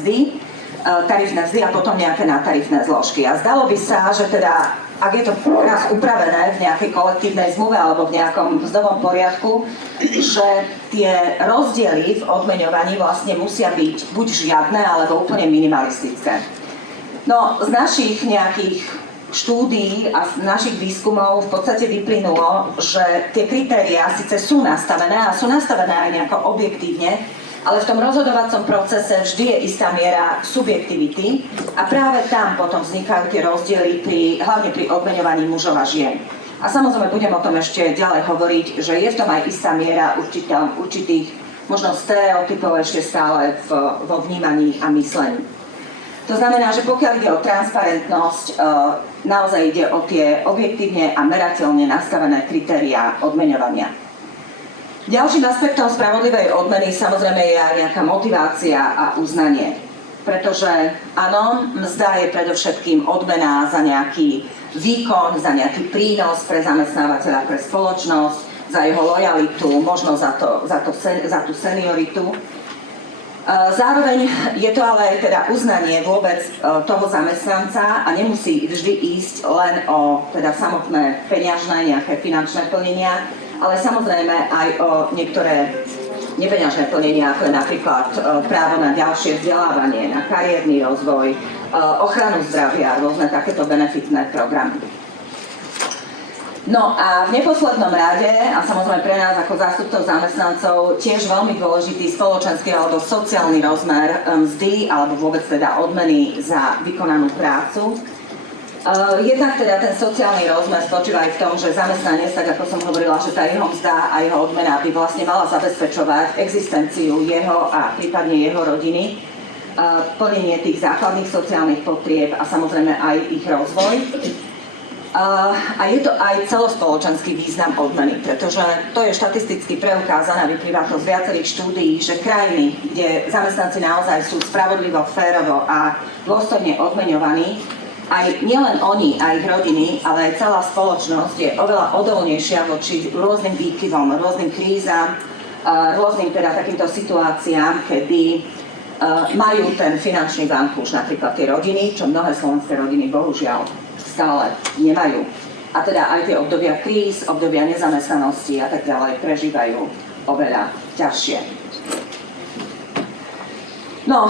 mzdy a potom nejaké nadtarifné zložky. A zdalo by sa, že teda ak je to raz upravené v nejakej kolektívnej zmluve alebo v nejakom mzdovom poriadku, že tie rozdiely v odmeňovaní vlastne musia byť buď žiadne, alebo úplne minimalistické. No, z našich nejakých štúdií a z našich výskumov v podstate vyplynulo, že tie kritériá síce sú nastavené a sú nastavené aj nejako objektívne, ale v tom rozhodovacom procese vždy je istá miera subjektivity a práve tam potom vznikajú tie rozdiely, hlavne pri odmeňovaní mužov a žien. A samozrejme budem o tom ešte ďalej hovoriť, že je v tom aj istá miera určitých možno stereotypov ešte stále vo vnímaní a myslení. To znamená, že pokiaľ ide o transparentnosť, naozaj ide o tie objektívne a merateľne nastavené kritériá odmeňovania. Ďalším aspektom spravodlivej odmeny samozrejme je aj nejaká motivácia a uznanie. Pretože áno, mzda je predovšetkým odmena za nejaký výkon, za nejaký prínos pre zamestnávateľa, pre spoločnosť, za jeho lojalitu, možno za tú senioritu. Zároveň je to ale teda uznanie vôbec toho zamestnanca a nemusí vždy ísť len o teda samotné peňažné, nejaké finančné plnenia, ale samozrejme aj o niektoré nepeňažné plnenia, ako je napríklad právo na ďalšie vzdelávanie, na kariérny rozvoj, ochranu zdravia, rôzne takéto benefitné programy. No a v neposlednom rade, a samozrejme pre nás ako zástupcov zamestnancov, tiež veľmi dôležitý spoločenský alebo sociálny rozmer mzdy alebo vôbec teda odmeny za vykonanú prácu. Jednak teda ten sociálny rozmer spočíva aj v tom, že zamestnanec, tak ako som hovorila, že tá jeho mzda a jeho odmena by vlastne mala zabezpečovať existenciu jeho a prípadne jeho rodiny, plnenie tých základných sociálnych potrieb a samozrejme aj ich rozvoj. A je to aj celospoločenský význam odmeny, pretože to je štatisticky preukázané, vyplýva to z viacerých štúdií, že krajiny, kde zamestnanci naozaj sú spravodlivo, férovo a dôstojne odmeňovaní, aj nielen oni a ich rodiny, ale aj celá spoločnosť je oveľa odolnejšia voči rôznym výkyvom, rôznym krízam, rôznym teda takýmto situáciám, kedy majú ten finančný vankúš, napríklad tie rodiny, čo mnohé slovenské rodiny bohužiaľ stále nemajú. A teda aj tie obdobia kríz, obdobia nezamestnanosti a tak ďalej prežívajú oveľa ťažšie. No,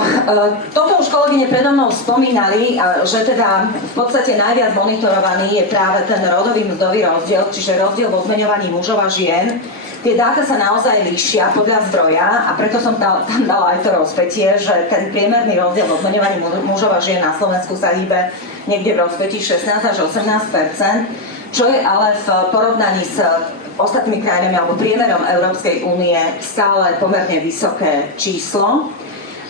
toto už kolegyne predo mnou spomínali, že teda v podstate najviac monitorovaný je práve ten rodový mzdový rozdiel, čiže rozdiel v odmeňovaní mužov a žien. Tie dáta sa naozaj líšia podľa zdroja a preto som tam dala aj to rozpätie, že ten priemerný rozdiel v odmeňovaní mužov a žien na Slovensku sa hýbe niekde v rozpätí 16 až 18%, čo je ale v porovnaní s ostatnými krajinami alebo priemerom Európskej únie stále pomerne vysoké číslo.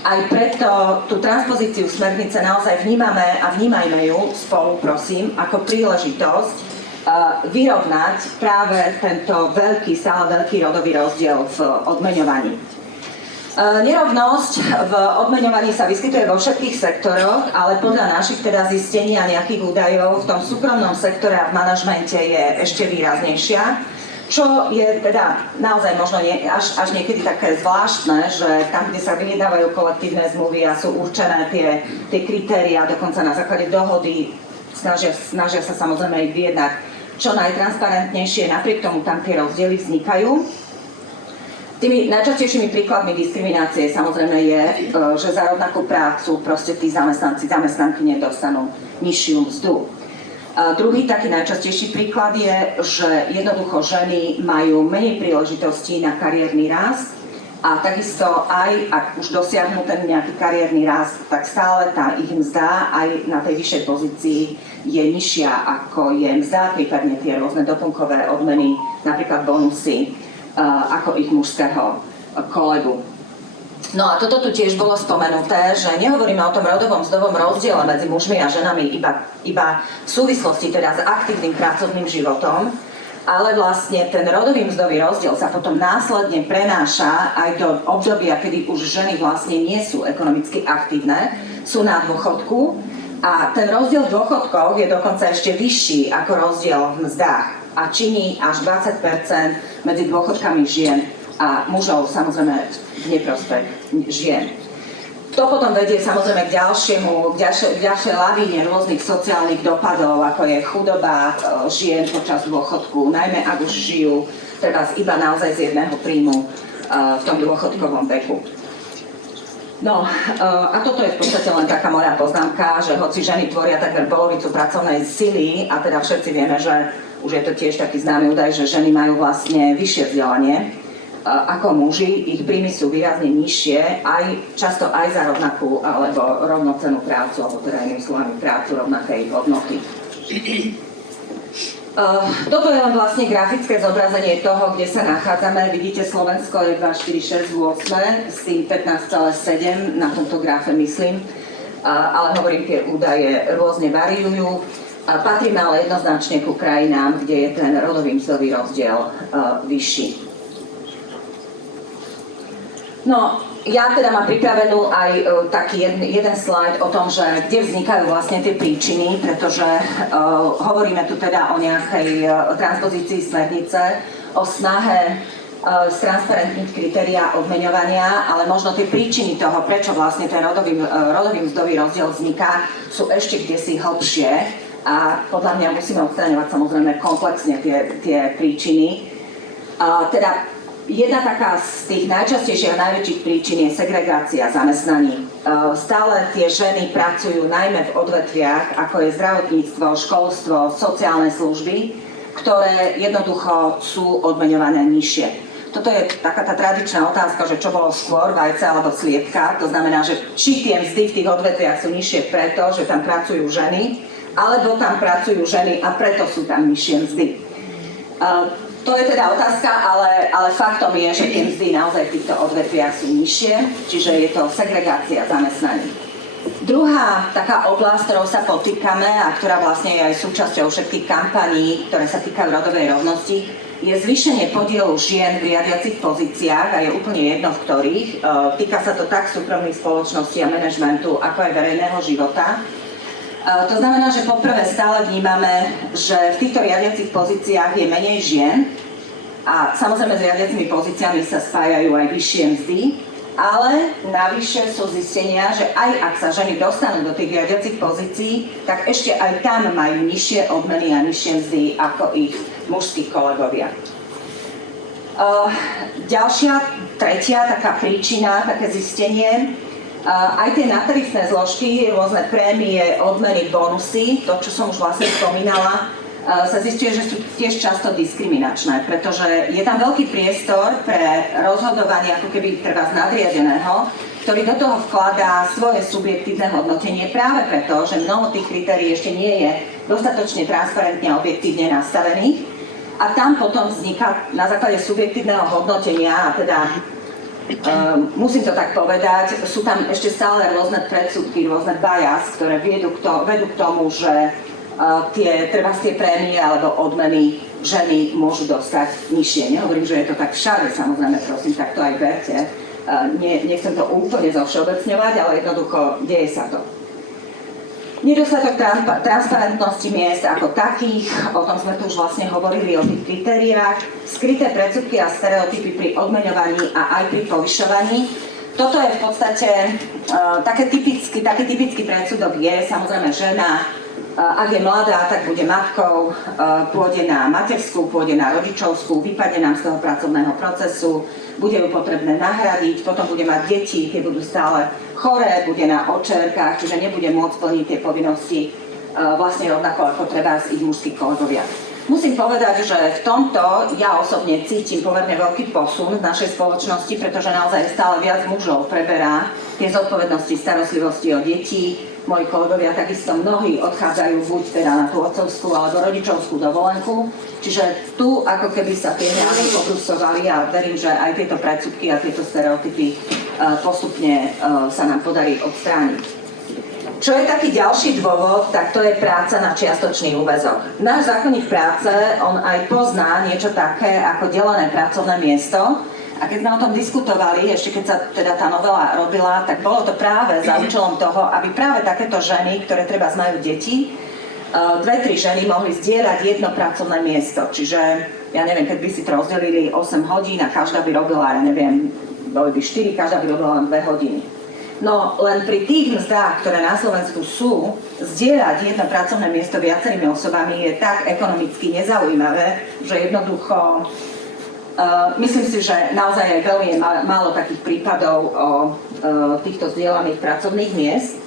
Aj preto tú transpozíciu smernice naozaj vnímame a vnímajme ju spolu, prosím, ako príležitosť vyrovnať práve tento stále veľký rodový rozdiel v odmeňovaní. Nerovnosť v odmeňovaní sa vyskytuje vo všetkých sektoroch, ale podľa našich teda zistení a nejakých údajov v tom súkromnom sektore a v manažmente je ešte výraznejšia, čo je teda naozaj možno až niekedy také zvláštne, že tam, kde sa vyjednávajú kolektívne zmluvy a sú určené tie kritériá, dokonca na základe dohody, snažia sa samozrejme ich vyjednať čo najtransparentnejšie, napriek tomu tam tie rozdiely vznikajú. Tými najčastejšími príkladmi diskriminácie samozrejme je, že za rovnakú prácu proste tí zamestnanky nedostanú nižšiu mzdu. Druhý taký najčastejší príklad je, že jednoducho ženy majú menej príležitostí na kariérny rast a takisto aj, ak už dosiahnu ten nejaký kariérny rast, tak stále tá ich mzda aj na tej vyššej pozícii je nižšia ako je mzda, prípadne tie rôzne doplnkové odmeny, napríklad bonusy, ako ich mužského kolegu. No a toto tu tiež bolo spomenuté, že nehovoríme o tom rodovom mzdovom rozdiele medzi mužmi a ženami iba v súvislosti teda s aktívnym pracovným životom, ale vlastne ten rodový mzdový rozdiel sa potom následne prenáša aj do obdobia, kedy už ženy vlastne nie sú ekonomicky aktívne, sú na dôchodku a ten rozdiel v dôchodkoch je dokonca ešte vyšší ako rozdiel v mzdách a činí až 20% medzi dôchodkami žien a mužov, samozrejme v neprospech žien. To potom vedie samozrejme k ďalšej lavíne rôznych sociálnych dopadov, ako je chudoba žien počas dôchodku, najmä ak už žijú treba iba naozaj z jedného príjmu v tom dôchodkovom veku. No a toto je v podstate len taká moja poznámka, že hoci ženy tvoria takmer polovicu pracovnej sily a teda všetci vieme, že už je to tiež taký známy údaj, že ženy majú vlastne vyššie vzdelanie ako muži, ich príjmy sú výrazne nižšie, často aj za rovnakú alebo rovnocennú prácu, alebo teda inými slovami prácu rovnakej hodnoty. Toto je len vlastne grafické zobrazenie toho, kde sa nachádzame. Vidíte, Slovensko je 2, 4, 6, 8, s tým 15,7 na tomto grafe myslím, ale hovorím, tie údaje rôzne variujú. Patríme ale jednoznačne ku krajinám, kde je ten rodový mzdový rozdiel vyšší. No, ja teda mám pripravenú aj taký jeden slajd o tom, že kde vznikajú vlastne tie príčiny, pretože hovoríme tu teda o nejakej transpozícii smernice, o snahe stransparentniť kritériá odmeňovania, ale možno tie príčiny toho, prečo vlastne ten rodový mzdový rozdiel vzniká, sú ešte kdesi hlbšie a podľa mňa musíme odstraňovať samozrejme komplexne tie príčiny. Teda jedna taká z tých najčastejších a najväčších príčin je segregácia zamestnaní. Stále tie ženy pracujú najmä v odvetviach, ako je zdravotníctvo, školstvo, sociálne služby, ktoré jednoducho sú odmeňované nižšie. Toto je taká tá tradičná otázka, že čo bolo skôr, vajce alebo sliepka. To znamená, že či tie mzdy v tých odvetviach sú nižšie preto, že tam pracujú ženy, alebo tam pracujú ženy a preto sú tam nižšie mzdy. To je teda otázka, ale faktom je, že tie mzdy naozaj v týchto odvetviach sú nižšie, čiže je to segregácia zamestnaní. Druhá taká oblasť, ktorou sa potýkame a ktorá vlastne je aj súčasťou všetkých kampaní, ktoré sa týkajú rodovej rovnosti, je zvýšenie podielu žien v riadiacich pozíciách a je úplne jedno v ktorých. Týka sa to tak súkromných spoločností a manažmentu, ako aj verejného života. To znamená, že poprvé stále vnímame, že v týchto riadiacich pozíciách je menej žien a samozrejme s riadiacimi pozíciami sa spájajú aj vyššie mzdy, ale navyše sú zistenia, že aj ak sa ženy dostanú do tých riadiacich pozícií, tak ešte aj tam majú nižšie odmeny a nižšie mzdy ako ich mužskí kolegovia. Ďalšia, tretia taká príčina, také zistenie, aj tie nadtarifné zložky, rôzne prémie, odmeny, bonusy, to, čo som už vlastne spomínala, sa zisťuje, že sú tiež často diskriminačné, pretože je tam veľký priestor pre rozhodovanie ako keby treba z nadriadeného, ktorý do toho vkladá svoje subjektívne hodnotenie práve preto, že mnoho tých kritérií ešte nie je dostatočne transparentne a objektívne nastavených a tam potom vzniká na základe subjektívneho hodnotenia a teda musím to tak povedať, sú tam ešte stále rôzne predsudky, rôzne bias, ktoré vedú k tomu, že tie prémie alebo odmeny ženy môžu dostať nižšie. Nehovorím, že je to tak všade, samozrejme, prosím, tak to aj berte. Nechcem to úplne zovšeobecňovať, ale jednoducho deje sa to. Nedostatok transparentnosti miest ako takých, o tom sme tu už vlastne hovorili, o tých kritériách, skryté predsudky a stereotypy pri odmeňovaní a aj pri povyšovaní. Toto je v podstate taký typický predsudok je samozrejme žena, ak je mladá, tak bude matkou, pôjde na materskú, pôjde na rodičovskú, vypadne nám z toho pracovného procesu, bude ju potrebné nahradiť, potom bude mať deti, tie budú stále choré, bude na očerkách, čiže nebude môcť plniť tie povinnosti vlastne rovnako ako treba z ich mužských kolegovia. Musím povedať, že v tomto ja osobne cítim pomerne veľký posun v našej spoločnosti, pretože naozaj stále viac mužov preberá tie zodpovednosti starostlivosti o deti. Moji kolegovia takisto mnohí odchádzajú buď teda na tú otcovskú alebo rodičovskú dovolenku. Čiže tu ako keby sa tie hňady obrusovali a verím, že aj tieto predsudky a tieto stereotypy postupne sa nám podarí odstrániť. Čo je taký ďalší dôvod, tak to je práca na čiastočný úväzok. Náš zákonník práce, on aj pozná niečo také ako delené pracovné miesto. A keď sme o tom diskutovali, ešte keď sa teda tá novela robila, tak bolo to práve za účelom toho, aby práve takéto ženy, ktoré treba majú deti, 2-3 ženy mohli zdieľať jedno pracovné miesto. Čiže, ja neviem, keď by si to rozdelili 8 hodín a každá by robila, ja neviem, boli by 4, každá by robila len 2 hodiny. No len pri tých mzdách, ktoré na Slovensku sú, zdieľať jedno pracovné miesto viacerými osobami je tak ekonomicky nezaujímavé, že jednoducho myslím si, že naozaj je veľmi málo takých prípadov o týchto zdieľaných pracovných miest.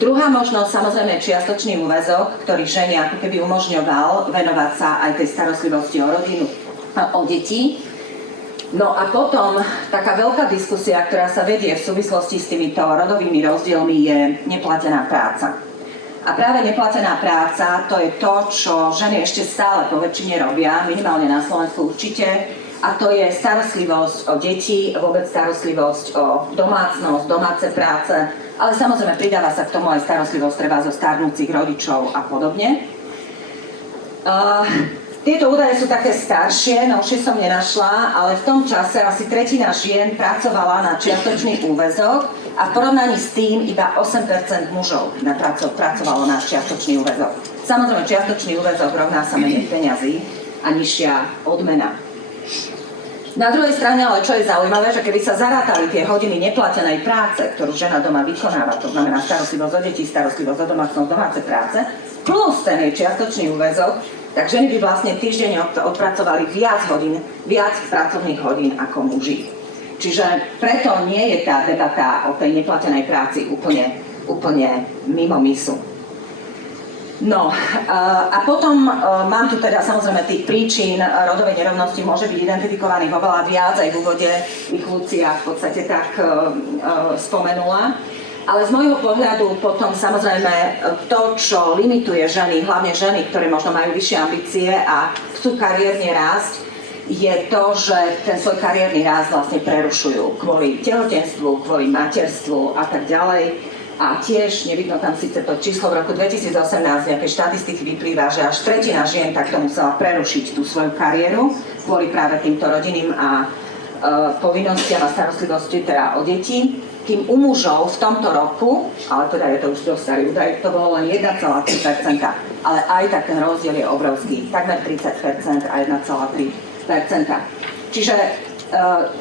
Druhá možnosť samozrejme je čiastočný úväzok, ktorý žene ako keby umožňoval venovať sa aj tej starostlivosti o rodinu a o deti. No a potom taká veľká diskusia, ktorá sa vedie v súvislosti s týmito rodovými rozdielmi, je neplatená práca. A práve neplatená práca, to je to, čo ženy ešte stále po väčšine robia, minimálne na Slovensku určite, a to je starostlivosť o deti, vôbec starostlivosť o domácnosť, domáce práce, ale samozrejme pridáva sa k tomu aj starostlivosť treba zo starnúcich rodičov a podobne. Tieto údaje sú také staršie, novšie som nenašla, ale v tom čase asi tretina žien pracovala na čiastočný úväzok a v porovnaní s tým iba 8% mužov pracovalo na čiastočný úväzok. Samozrejme, čiastočný úväzok rovná sa menej peňazí a nižšia odmena. Na druhej strane, ale čo je zaujímavé, že keby sa zarátali tie hodiny neplatenej práce, ktorú žena doma vykonáva, to znamená starostlivosť o deti, starostlivosť o domácnosť, domáce práce, plus ten jej čiastočný úväzok, tak ženy by vlastne týždenne odpracovali viac pracovných hodín ako muži. Čiže preto nie je tá debata o tej neplatenej práci úplne mimo misu. No a potom mám tu teda samozrejme tých príčin rodovej nerovnosti môže byť identifikovaných oveľa viac, aj v úvode ich Lucia v podstate tak spomenula. Ale z môjho pohľadu potom samozrejme to, čo limituje ženy, hlavne ženy, ktoré možno majú vyššie ambície a chcú kariérne rásť, je to, že ten svoj kariérny rast vlastne prerušujú kvôli tehotenstvu, kvôli materstvu a tak ďalej. A tiež, nevidno tam síce to číslo, v roku 2018 nejaké štatistiky vyplýva, že až tretina žien takto musela prerušiť tú svoju kariéru kvôli práve týmto rodinným a povinnostiam a starostlivosti teda o deti. Kým u mužov v tomto roku, ale teda je to už dosť starý údaj, to bolo len 1,3%, ale aj tak ten rozdiel je obrovský, takmer 30% a 1,3%. Čiže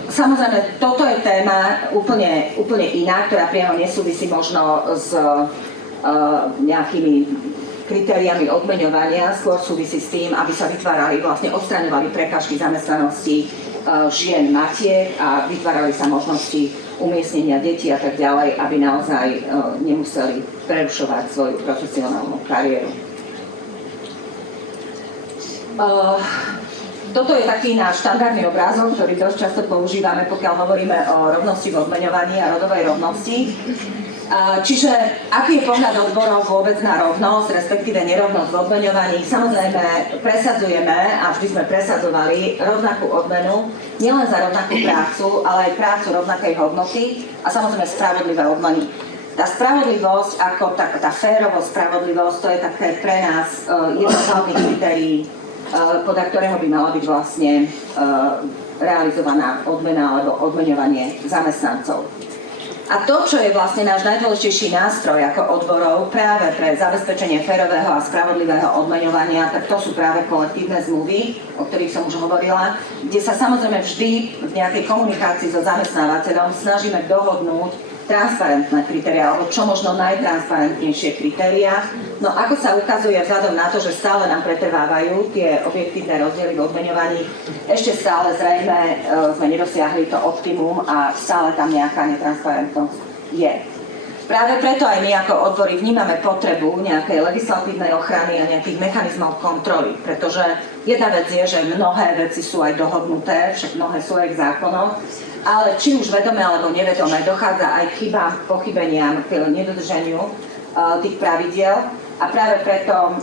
samozrejme, toto je téma úplne iná, ktorá priamo nesúvisí možno s nejakými kritériami odmeňovania, skôr súvisí s tým, aby sa vytvárali, vlastne odstraňovali prekážky zamestnanosti žien matiek a vytvárali sa možnosti umiestnenia detí a tak ďalej, aby naozaj nemuseli prerušovať svoju profesionálnu kariéru. Toto je taký náš štandardný obrázok, ktorý dosť často používame, pokiaľ hovoríme o rovnosti v odmeňovaní a rodovej rovnosti. Čiže aký je pohľad odborov vôbec na rovnosť, respektíve nerovnosť v odmeňovaní? Samozrejme presadzujeme a vždy sme presadzovali rovnakú odmenu, nielen za rovnakú prácu, ale aj prácu rovnakej hodnoty a samozrejme spravodlivé odmeny. Tá spravodlivosť, ako tá férovosť, spravodlivosť, to je také pre nás jedno z hlavných kritérií, podľa ktorého by mala byť vlastne realizovaná odmena alebo odmeňovanie zamestnancov. A to, čo je vlastne náš najdôležitejší nástroj ako odborov práve pre zabezpečenie férového a spravodlivého odmeňovania, tak to sú práve kolektívne zmluvy, o ktorých som už hovorila, kde sa samozrejme vždy v nejakej komunikácii so zamestnávateľom snažíme dohodnúť transparentné kritériá, alebo čo možno najtransparentnejšie kritériá. No ako sa ukazuje vzhľadom na to, že stále nám pretrvávajú tie objektívne rozdiely v odmeňovaní, ešte stále zrejme sme nedosiahli to optimum a stále tam nejaká netransparentnosť je. Práve preto aj my ako odbory vnímame potrebu nejakej legislatívnej ochrany a nejakých mechanizmov kontroly, pretože jedna vec je, že mnohé veci sú aj dohodnuté, však mnohé sú aj k zákonom, ale či už vedome alebo nevedome dochádza aj k chybám, pochybeniam, k nedodržaniu tých pravidiel a práve preto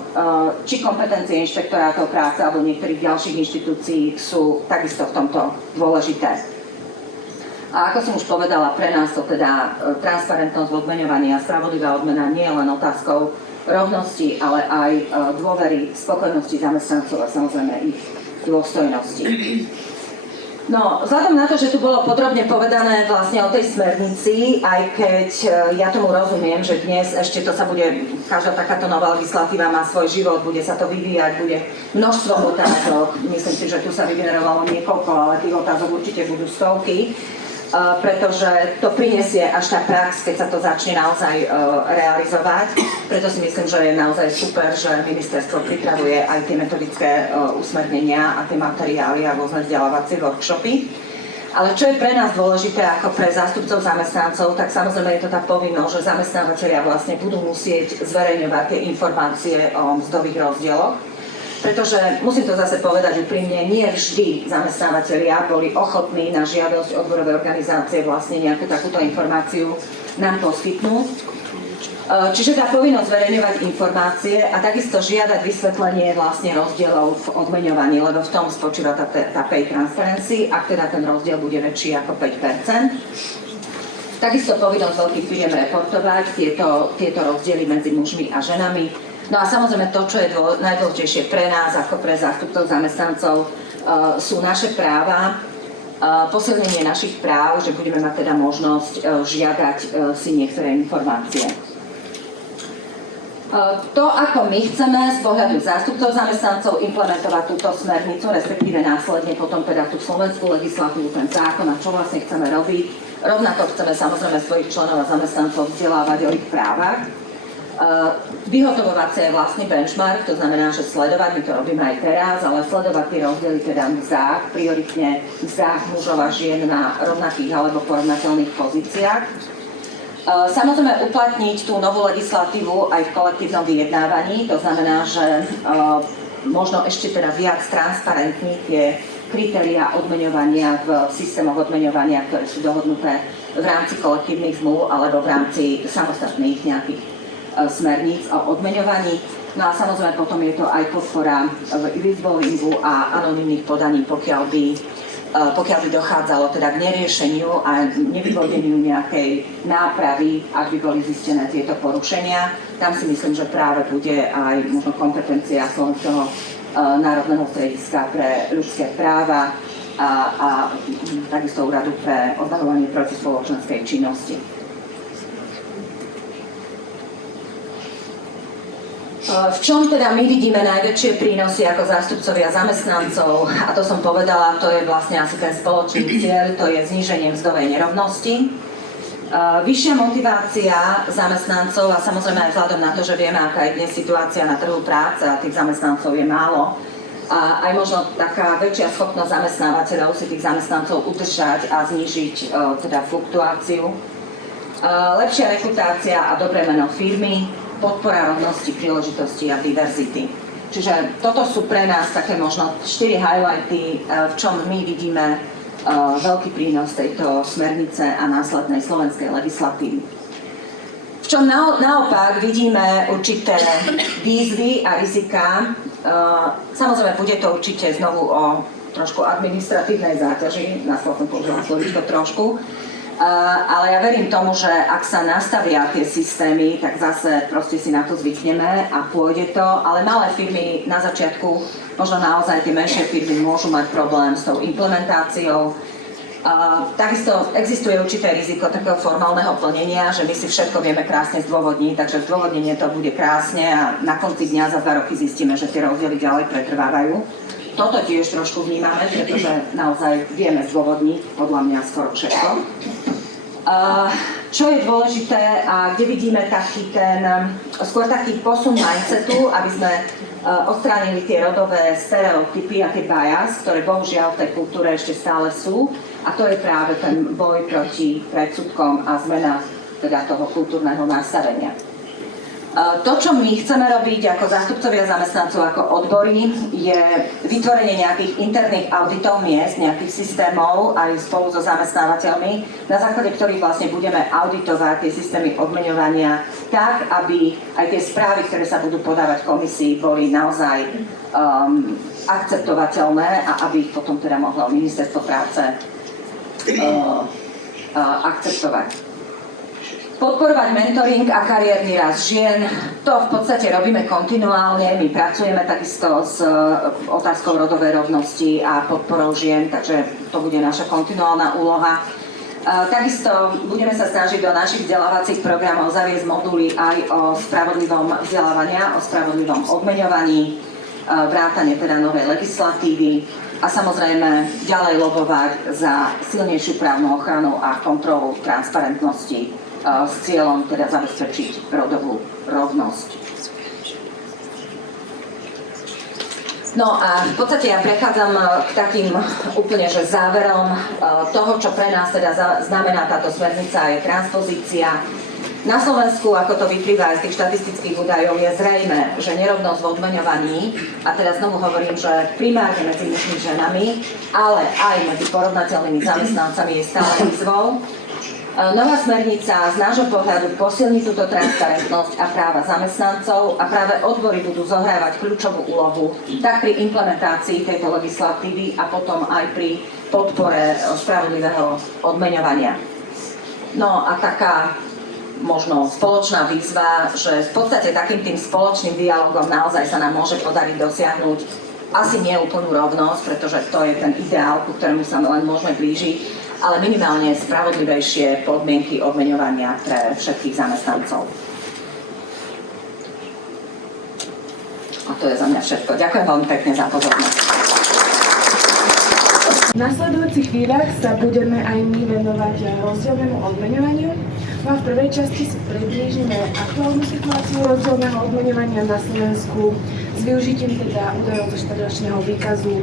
či kompetencie inšpektorátov práce alebo niektorých ďalších inštitúcií sú takisto v tomto dôležité. A ako som už povedala, pre nás to teda transparentnosť v odmeňovaní a spravodlivá odmena nie je len otázkou rovnosti, ale aj dôvery, spokojnosti zamestnancov a samozrejme ich dôstojnosti. No, vzhľadom na to, že tu bolo podrobne povedané vlastne o tej smernici, aj keď ja tomu rozumiem, že dnes ešte to sa bude, každá takáto nová legislatíva má svoj život, bude sa to vyvíjať, bude množstvo otázok, myslím si, že tu sa vygenerovalo niekoľko, ale tých otázok určite budú stovky, pretože to prinesie až tá prax, keď sa to začne naozaj realizovať. Preto si myslím, že je naozaj super, že ministerstvo pripravuje aj tie metodické usmernenia a tie materiály a rôzne vzdelávacie workshopy. Ale čo je pre nás dôležité ako pre zástupcov zamestnancov, tak samozrejme je to tá povinnosť, že zamestnávateľia vlastne budú musieť zverejňovať tie informácie o mzdových rozdieloch. Pretože, musím to zase povedať úprimne, nie vždy zamestnávateľia boli ochotní na žiadosť odborovej organizácie vlastne nejakú takúto informáciu nám poskytnúť. Čiže tá povinnosť zverejňovať informácie a takisto žiadať vysvetlenie vlastne rozdielov v odmeňovaní, lebo v tom spočíva tá pay transparency, ak teda ten rozdiel bude väčší ako 5%. Takisto povinnosť veľkých firiem reportovať tieto rozdiely medzi mužmi a ženami. No a samozrejme to, čo je najdôležitejšie pre nás ako pre zástupcov zamestnancov, sú naše práva, posilnenie našich práv, že budeme mať teda možnosť žiadať si niektoré informácie. To, ako my chceme z pohľadu zástupcov zamestnancov implementovať túto smernicu, respektíve následne potom teda tú slovenskú legislatívu, ten zákon a čo vlastne chceme robiť, rovnako chceme samozrejme svojich členov a zamestnancov vzdelávať o ich právach. Vyhotovovať sa je vlastný benchmark, to znamená, že sledovať, my to robíme aj teraz, ale sledovať tie rozdiely teda mzdách, prioritne mzdách mužov a žien na rovnakých alebo porovnateľných pozíciách. Samozrejme uplatniť tú novú legislatívu aj v kolektívnom vyjednávaní, to znamená, že možno ešte teda viac transparentniť tie kritériá odmeňovania v systémoch odmeňovania, ktoré sú dohodnuté v rámci kolektívnych zmluv alebo v rámci samostatných nejakých smerníc o odmeňovaní. No a samozrejme potom je to aj podpora whistleblowingu a anonymných podaní, pokiaľ by dochádzalo teda k neriešeniu a nevyvodeniu nejakej nápravy, ak by boli zistené tieto porušenia. Tam si myslím, že práve bude aj možno kompetencia Slovenského národného strediska pre ľudské práva a takisto úradu pre oznamovanie proti spoločenskej činnosti. V čom teda my vidíme najväčšie prínosy ako zástupcovia zamestnancov, a to som povedala, to je vlastne asi ten spoločný cieľ, to je zníženie mzdovej nerovnosti. Vyššia motivácia zamestnancov a samozrejme aj vzhľadom na to, že vieme, aká je dnes situácia na trhu práce a tých zamestnancov je málo, a aj možno taká väčšia schopnosť zamestnávateľov si tých zamestnancov udržať a znížiť teda fluktuáciu. Lepšia reputácia a dobré meno firmy, podpora rovnosti, príležitosti a diverzity. Čiže toto sú pre nás také možno 4 highlighty, v čom my vidíme veľký prínos tejto smernice a následnej slovenskej legislatívy. V čom naopak vidíme určité výzvy a rizika. Samozrejme, bude to určite znovu o trošku administratívnej záťaži, na som použila slovíčko trošku, ale ja verím tomu, že ak sa nastavia tie systémy, tak zase proste si na to zvykneme a pôjde to, ale malé firmy na začiatku, možno naozaj tie menšie firmy môžu mať problém s tou implementáciou. Takisto existuje určité riziko takého formálneho plnenia, že my si všetko vieme krásne zdôvodniť, takže zdôvodnenie to bude krásne a na konci dňa za 2 roky zistíme, že tie rozdiely ďalej pretrvávajú. Toto tiež trošku vnímame, pretože naozaj vieme zdôvodniť podľa mňa skoro všetko. Čo je dôležité a kde vidíme skôr taký posun mindsetu, aby sme odstránili tie rodové stereotypy a tie bias, ktoré bohužiaľ v tej kultúre ešte stále sú. A to je práve ten boj proti predsudkom a zmena teda toho kultúrneho nastavenia. To, čo my chceme robiť ako zástupcovia zamestnancov, ako odbory, je vytvorenie nejakých interných auditov miest, nejakých systémov aj spolu so zamestnávateľmi, na základe ktorých vlastne budeme auditovať tie systémy odmeňovania tak, aby aj tie správy, ktoré sa budú podávať komisii, boli naozaj akceptovateľné a aby ich potom teda mohlo Ministerstvo práce akceptovať. Podporovať mentoring a kariérny rast žien, to v podstate robíme kontinuálne, my pracujeme takisto s otázkou rodovej rovnosti a podporou žien, takže to bude naša kontinuálna úloha. Takisto budeme sa snažiť do našich vzdelávacích programov zaviesť moduly aj o spravodlivom vzdelávaní, o spravodlivom odmeňovaní, vrátane teda novej legislatívy a samozrejme ďalej lobovať za silnejšiu právnu ochranu a kontrolu transparentnosti s cieľom teda zabezpečiť rodovú rovnosť. No a v podstate ja prechádzam k takým úplne že záverom toho, čo pre nás teda znamená táto smernica, je transpozícia. Na Slovensku, ako to vyplýva aj z tých štatistických údajov, je zrejme, že nerovnosť v odmeňovaní, a teda znovu hovorím, že primárne medzi mužmi a ženami, ale aj medzi porovnateľnými zamestnancami je stále výzvou. Nová smernica z nášho pohľadu posilní túto transparentnosť a práva zamestnancov a práve odbory budú zohrávať kľúčovú úlohu tak pri implementácii tejto legislatívy a potom aj pri podpore spravodlivého odmeňovania. No a taká možno spoločná výzva, že v podstate takým tým spoločným dialogom naozaj sa nám môže podariť dosiahnuť asi nie úplnú rovnosť, pretože to je ten ideál, ku ktorému sa len môžeme blížiť, ale minimálne spravodlivejšie podmienky odmeňovania pre všetkých zamestnancov. A to je za mňa všetko. Ďakujem veľmi pekne za pozornosť. V nasledujúcich chvíľach sa budeme aj my venovať rozdielnemu odmeňovaniu. No a v prvej časti si priblížime aktuálnu situáciu rozdielneho odmeňovania na Slovensku s využitím teda údajov zo štvrťročného výkazu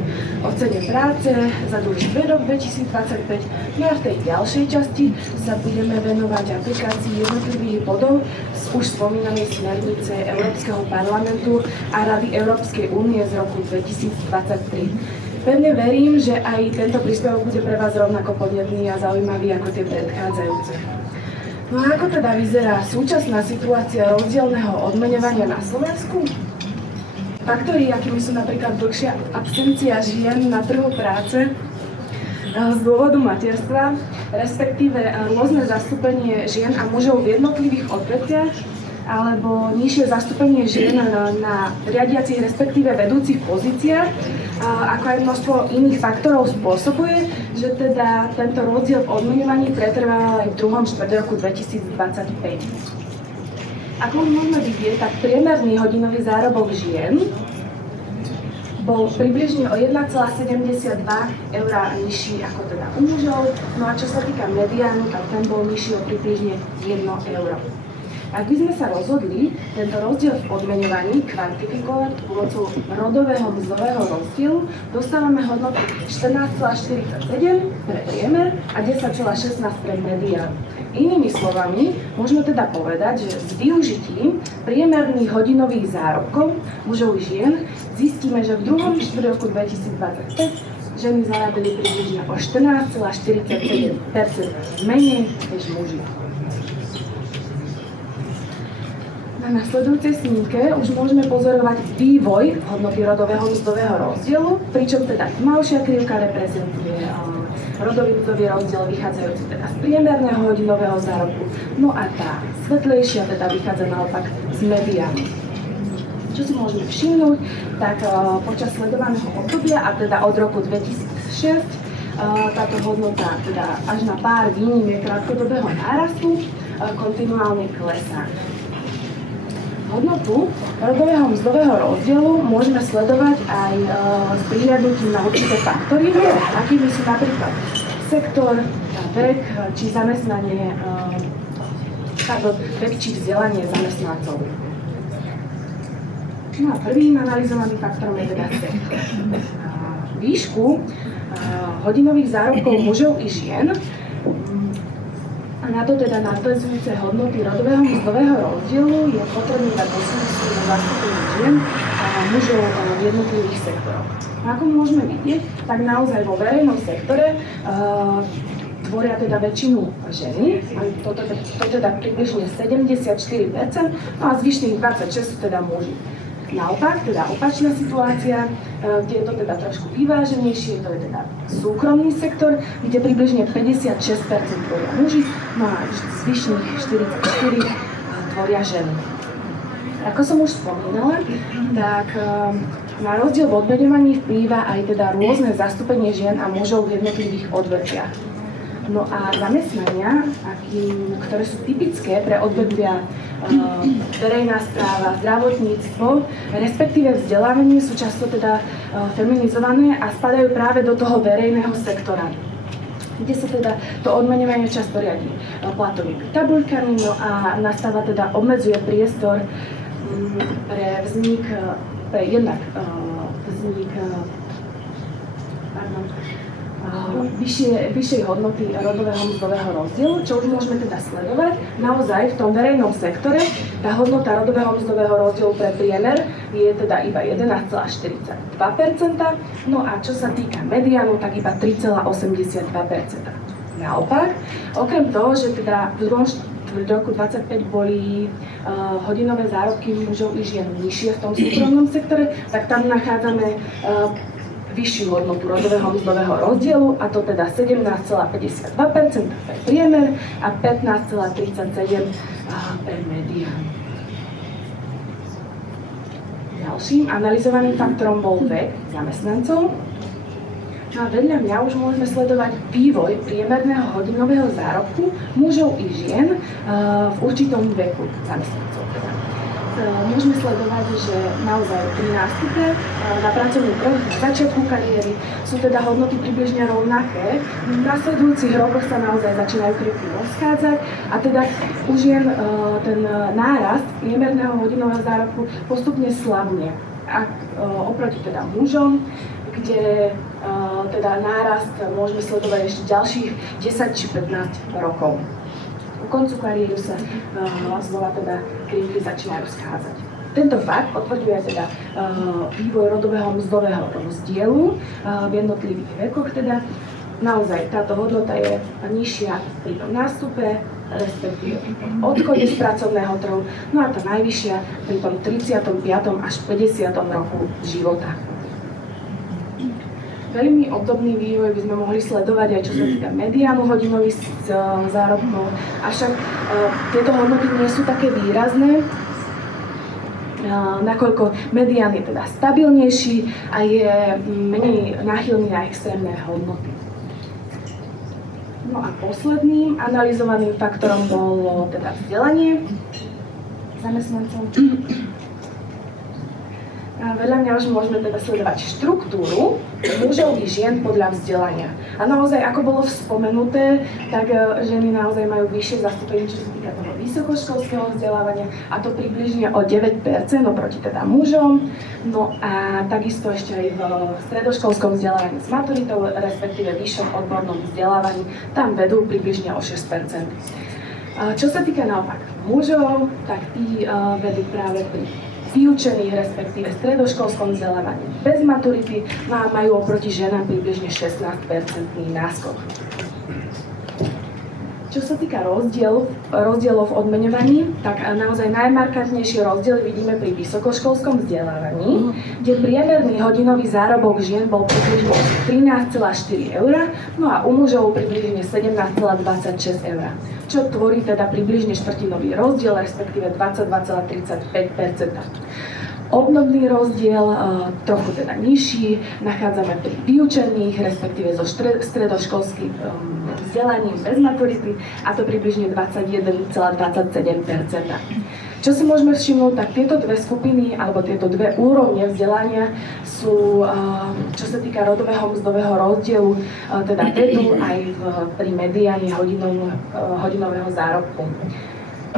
o cene práce za druhý rok 2025. No a v tej ďalšej časti sa budeme venovať aplikácii jednotlivých bodov z už spomínanej smernice Európskeho parlamentu a Rady Európskej únie z roku 2023. Pevne verím, že aj tento príspevok bude pre vás rovnako podnetný a zaujímavý ako tie predchádzajúce. No a ako teda vyzerá súčasná situácia rozdielneho odmeňovania na Slovensku? Faktory, akými sú napríklad dlhšia absencia žien na trhu práce z dôvodu materstva, respektíve rôzne zastúpenie žien a mužov v jednotlivých odvetviach, alebo nižšie zastúpenie žien na riadiacich, respektíve vedúcich pozíciách, ako aj množstvo iných faktorov spôsobuje, že teda tento rozdiel v odmeňovaní pretrvá aj v druhom štvrťroku 2025. Ako môžeme vidieť, tak priemerný hodinový zárobok žien bol približne o 1,72 € nižší ako teda u mužov, no a čo sa týka mediánu, tak ten bol nižší o približne 1 €. Ak by sme sa rozhodli tento rozdiel v odmeňovaní kvantifikovať pomocou rodového mzdového rozdielu, dostávame hodnotu 14,47 pre priemer a 10,16 pre medián. Inými slovami, môžeme teda povedať, že s využitím priemerných hodinových zárobkov mužov i žien zistíme, že v druhom štvrťroku 2025 ženy zarábili približne o 14,47% menej než muži. Na nasledujúcej snímke už môžeme pozorovať vývoj hodnoty rodového mzdového rozdielu, pričom teda tmavšia krivka reprezentuje rodový mzdový rozdiel vychádzajúci teda z priemerného hodinového zárobku, no a tá svetlejšia teda vychádza naopak z mediánu. Čo si môžeme všimnúť, tak počas sledovaného obdobia, a teda od roku 2006, táto hodnota teda až na pár výnimiek krátkodobého nárastu kontinuálne klesá. Hodnotu rodového mzdového rozdielu môžeme sledovať aj s prihľadnutím na určité faktory, akými sú napríklad sektor, vek či zamestnanie, vek či vzdelanie zamestnancov. No a prvým analyzovaným faktorom je teda sektor. Výšku hodinových zárobkov mužov i žien a na to teda nadväzujúce hodnoty rodového mzdového rozdielu je potrebné dať do súvislosti na zastúpenie žien a mužov v jednotlivých sektoroch. Ako môžeme vidieť, tak naozaj vo verejnom sektore tvoria teda väčšinu ženy, to teda približne 74%, no a zvyšných 26% sú teda muži. Naopak, teda opačná situácia, kde je to teda trošku vyváženejšie, to je teda súkromný sektor, kde približne 56% tvoria muži, no a zvyšných 44% tvoria ženy. Ako som už spomínala, tak na rozdiel v odmeňovaní vplýva aj teda rôzne zastúpenie žien a mužov v jednotlivých odvetviach. No a zamestnania, ktoré sú typické pre odvetvia verejná správa, zdravotníctvo, respektíve vzdelávanie, sú často teda feminizované a spadajú práve do toho verejného sektora, kde sa teda to odmeňovanie často riadi platovými tabuľkami, no a nastáva teda, obmedzuje priestor pre vznik vyššej hodnoty rodového mzdového rozdielu, čo už môžeme teda sledovať. Naozaj v tom verejnom sektore tá hodnota rodového mzdového rozdielu pre priemer je teda iba 11,42%, no a čo sa týka mediánu, tak iba 3,82%. Naopak, okrem toho, že teda v roku 2025 boli hodinové zárobky mužov i žien nižšie v tom súkromnom sektore, tak tam nachádzame vyššiu hodnotu rodového mzdového rozdielu, a to teda 17,52% pre priemer a 15,37% pre medián. Ďalším analyzovaným faktorom bol vek zamestnancov. No a vedľa mňa už môžeme sledovať vývoj priemerného hodinového zárobku mužov i žien v určitom veku zamestnancov. môžeme sledovať, že naozaj pri nástupe na pracovný trh na začiatku kariéry sú teda hodnoty približne rovnaké. V nasledujúcich rokoch sa naozaj začínajú krivky rozchádzať a teda už jen ten nárast priemerného hodinového zárobku postupne slabne. Oproti teda mužom, kde teda nárast môžeme sledovať ešte ďalších 10 či 15 rokov. Ku koncu kariéry sa znova teda krivky začínajú schádzať. Tento fakt potvrďuje teda vývoj rodového mzdového rozdielu v jednotlivých vekoch. Teda naozaj táto hodnota je nižšia pri tom nástupe, respektíve pri tom odchode z pracovného trhu, no a tá najvyššia pri tom 35. až 50. roku života. Veľmi obdobný vývoj by sme mohli sledovať aj čo sa týka mediánu hodinových zárobkov, avšak tieto hodnoty nie sú také výrazné, nakoľko medián je teda stabilnejší a je menej náchylný na extrémne hodnoty. No a posledným analyzovaným faktorom bolo teda vzdelanie zamestnancov. Vedľa mňa už môžeme teda sledovať štruktúru mužov i žien podľa vzdelania. A naozaj, ako bolo spomenuté, tak ženy naozaj majú vyššie zastúpenie, čo sa týka toho vysokoškolského vzdelávania, a to približne o 9% oproti teda mužom. No a takisto ešte aj v stredoškolskom vzdelávaní s maturitou, respektíve vyššom odbornom vzdelávaní, tam vedú približne o 6%. Čo sa týka naopak mužov, tak tí vedú práve pri vyučených, respektíve stredoškolskom vzdelávaní bez maturity, majú oproti ženám približne 16% náskok. Čo sa týka rozdielov v odmeňovaní, tak naozaj najmarkantnejšie rozdiely vidíme pri vysokoškolskom vzdelávaní, kde priemerný hodinový zárobok žien bol približne 13,4 eur, no a u mužov približne 17,26 eur, čo tvorí teda približne štvrtinový rozdiel, respektíve 22,35%. Obdobný rozdiel, trochu teda nižší, nachádzame pri vyučených, respektíve so stredoškolským vzdelaním bez maturity, a to približne 21,27%. Čo si môžeme všimnúť, tak tieto dve skupiny, alebo tieto dve úrovne vzdelania sú, čo sa týka rodového mzdového rozdielu, teda vedú aj pri mediáne hodinového zárobku.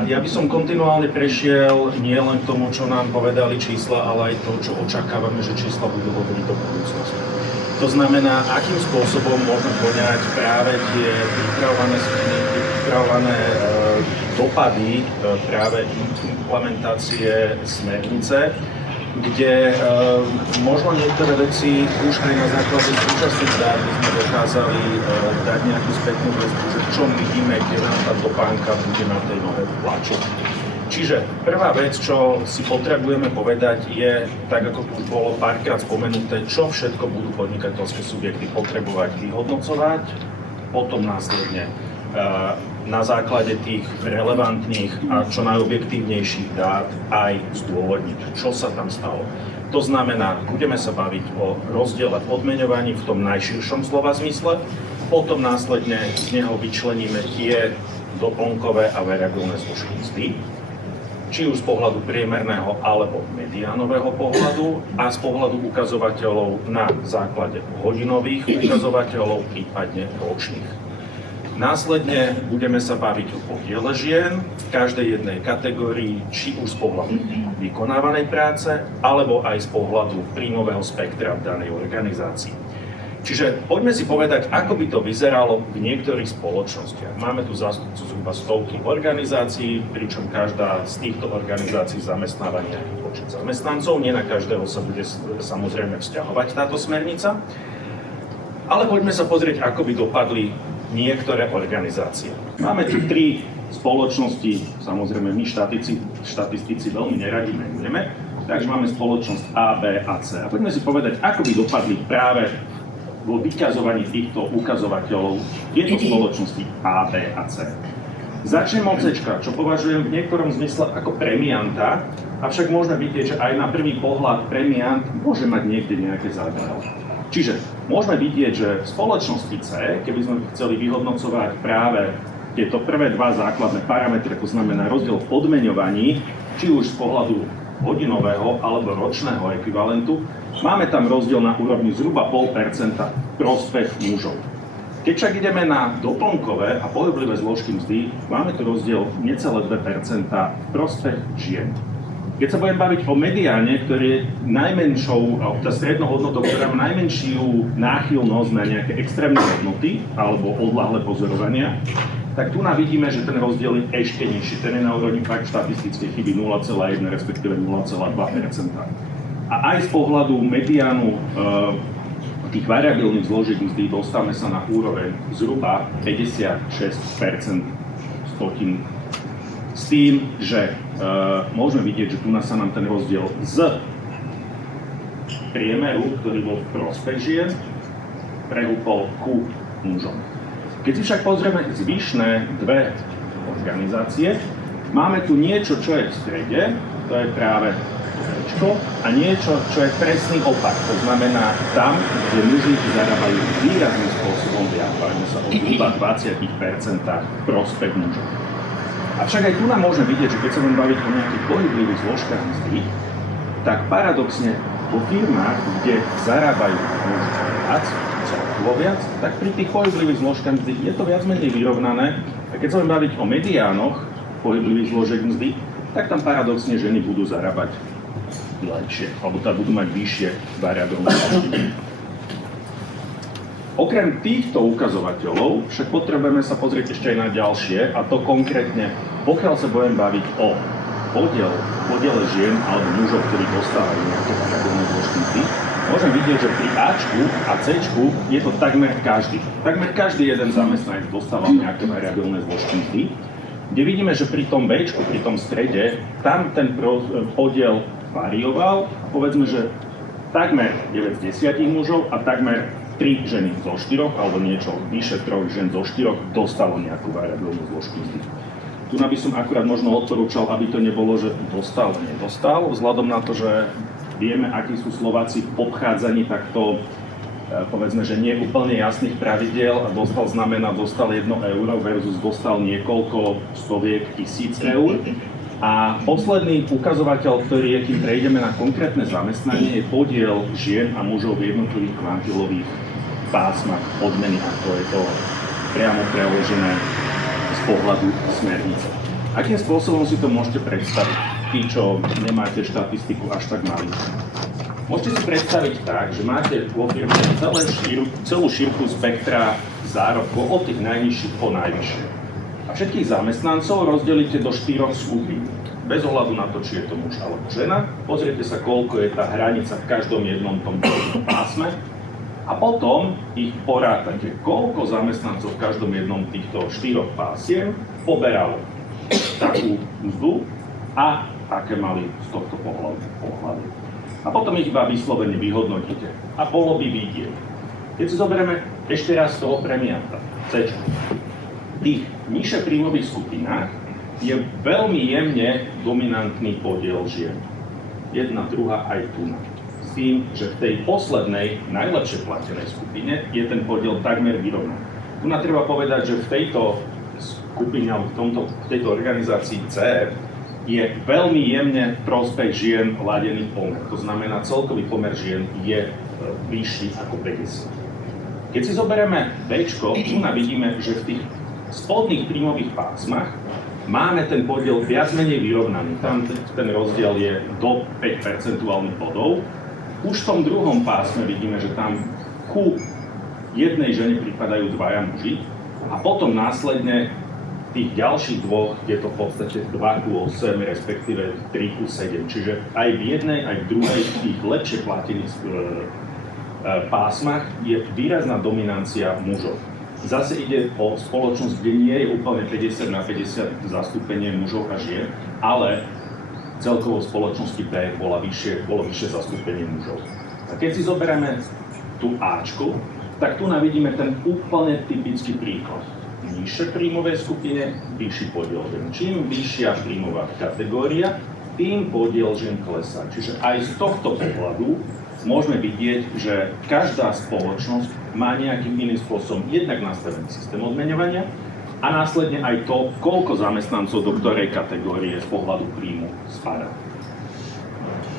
Ja by som kontinuálne prešiel nielen k tomu, čo nám povedali čísla, ale aj to, čo očakávame, že čísla budú hovoriť do budúcnosti. To znamená, akým spôsobom môžeme poňať práve tie pripravované dopady práve implementácie smernice, kde možno niektoré veci už aj na základe súčasných dát by sme dokázali dať nejakú spätnú väzbu, že čo vidíme, kde nám tá topánka bude na tej nohe tlačiť. Čiže prvá vec, čo si potrebujeme povedať, je, tak ako už bolo párkrát spomenuté, čo všetko budú podnikateľské subjekty potrebovať vyhodnocovať, potom následne na základe tých relevantných a čo najobjektívnejších dát aj zdôvodniť, čo sa tam stalo. To znamená, budeme sa baviť o rozdiele v odmeňovaní v tom najširšom slova zmysle, potom následne z neho vyčleníme tie doplnkové a variabilné zložky mzdy, či už z pohľadu priemerného alebo mediánového pohľadu a z pohľadu ukazovateľov na základe hodinových ukazovateľov, prípadne ročných. Následne budeme sa baviť o podiele žien v každej jednej kategórii, či už z pohľadu vykonávanej práce, alebo aj z pohľadu príjmového spektra v danej organizácii. Čiže poďme si povedať, ako by to vyzeralo v niektorých spoločnostiach. Máme tu zástupcu zhruba stovky organizácií, pričom každá z týchto organizácií zamestnáva nejaký počet zamestnancov. Nie na každého sa bude samozrejme vzťahovať táto smernica. Ale poďme sa pozrieť, ako by dopadli niektoré organizácie. Máme tu 3 spoločnosti, samozrejme my štatistici veľmi neradi menujeme, takže máme spoločnosť A, B a C. A poďme si povedať, ako by dopadli práve vo vyťazovaní týchto ukazovateľov tieto spoločnosti A, B a C. Začnem od C, čo považujem v niektorom zmysle ako premianta, avšak môžeme vidieť, že aj na prvý pohľad premiant môže mať niekde nejaké základy. Čiže môžeme vidieť, že v spoločnosti C, keby sme chceli vyhodnocovať práve tieto prvé 2 základné parametre, to znamená rozdiel v odmeňovaní či už z pohľadu hodinového alebo ročného ekvivalentu, máme tam rozdiel na úrovni zhruba 0,5% prospech mužov. Keď však ideme na doplnkové a pohyblivé zložky mzdy, máme tu rozdiel necelé 2% prospech žien. Keď sa budem baviť o mediáne, ktorý je najmenšou, tá strednou hodnotou, ktorá má najmenšiu náchylnosť na nejaké extrémne hodnoty alebo odľahlé pozorovania, tak tu vidíme, že ten rozdiel je ešte nižší. Ten je na úrovni fakt štatistickej chyby 0,1, respektíve 0,2%. A aj z pohľadu mediánu tých variabilných zložiek mzdy dostávame sa na úroveň zhruba 56%. S tým, že môžeme vidieť, že tu sa nám ten rozdiel z priemeru, ktorý bol v prospech žien, prehúpol ku mužom. Keď si však pozrieme zvyšné dve organizácie, máme tu niečo, čo je v strede, to je práve Čko, a niečo, čo je presný opak. To znamená tam, kde muži zarábajú výrazným spôsobom viac, bavíme sa o zhruba 20% prospech mužov. Avšak aj tu nám môžeme vidieť, že keď sa budeme baviť o nejakých pohyblivých zložkách mzdy, tak paradoxne vo firmách, kde zarábajú viac, tak pri tých pohyblivých zložkách mzdy je to viac menej vyrovnané. A keď sa budeme baviť o mediánoch pohyblivých zložiek mzdy, tak tam paradoxne ženy budú zarábať lepšie, alebo tam budú mať vyššie variabilné zložky. Okrem týchto ukazovateľov však potrebujeme sa pozrieť ešte aj na ďalšie, a to konkrétne, pokiaľ sa budem baviť o podiele žien alebo mužov, ktorí dostávajú nejaké variabilné zložky mzdy, môžem vidieť, že pri Ačku a Cčku je to takmer každý. Takmer každý jeden zamestnanec dostával nejaké variabilné zložky mzdy, kde vidíme, že pri tom Bčku, pri tom strede, tam ten podiel varioval, povedzme, že takmer 9 z 10 mužov a takmer 3 ženy zo 4, alebo niečo vyše 3 žen zo 4 dostalo nejakú variabilnú zložku mzdy. Tu by som akurát možno odporúčal, aby to nebolo, že dostal, nedostal, vzhľadom na to, že vieme, akí sú Slováci v obchádzaní takto, povedzme, že nie úplne jasných pravidiel, a dostal znamená, dostal 1 euro versus dostal niekoľko stoviek tisíc eur. A posledný ukazovateľ, ktorý je, kým prejdeme na konkrétne zamestnanie, je podiel žien a mužov v jednotlivých kvantilových pásmach odmeny, a to je to priamo preložené z pohľadu smernice. Akým spôsobom si to môžete predstaviť, tí, čo nemáte štatistiku až tak malú? Môžete si predstaviť tak, že máte vo firme celú šírku spektra zárobkov od tých najnižších po najvyššie. A všetkých zamestnancov rozdelíte do 4 skupín. Bez ohľadu na to, či je to muž alebo žena. Pozriete sa, koľko je tá hranica v každom jednom tomto pásme. A potom ich porátate, koľko zamestnancov v každom jednom týchto 4 pásiem poberalo takú mzdu a aké mali z tohto pohľadu. A potom ich iba vyslovene vyhodnotíte. A bolo by vidieť. Keď si zoberieme ešte raz z toho premianta, C, v tých nižšie príjmových skupinách je veľmi jemne dominantný podiel žien. 1, 2 aj tu. S tým, že v tej poslednej, najlepšie platenej skupine je ten podiel takmer vyrovnaný. Tu treba povedať, že v tejto skupine, alebo v tejto organizácii C je veľmi jemne prospech žien ladený pomer. To znamená, celkový pomer žien je vyšší ako 50. Keď si zoberieme Bčko, tu vidíme, že v tých spodných príjmových pásmach máme ten podiel viac menej vyrovnaný. Tam ten rozdiel je do 5 percentuálnych bodov. Už v tom druhom pásme vidíme, že tam ku jednej žene pripadajú 2 muži a potom následne tých ďalších 2 je to v podstate 2:8, respektíve 3:7. Čiže aj v jednej, aj v druhej z tých lepšie platených pásmach je výrazná dominancia mužov. Zase ide o spoločnosť, kde nie je úplne 50/50 zastúpenie mužov a žien, ale celkovo v spoločnosti B bolo vyššie zastúpenie mužov. A keď si zoberieme tú Ačku, tak tu vidíme ten úplne typický príklad. V nižšej príjmovej skupine vyšší podiel žien. Čím vyššia príjmová kategória, tým podiel žien klesá. Čiže aj z tohto pohľadu môžeme vidieť, že každá spoločnosť má nejakým iným spôsobom jednak nastavený systém odmeňovania, a následne aj to, koľko zamestnancov do ktorej kategórie z pohľadu príjmu spadá.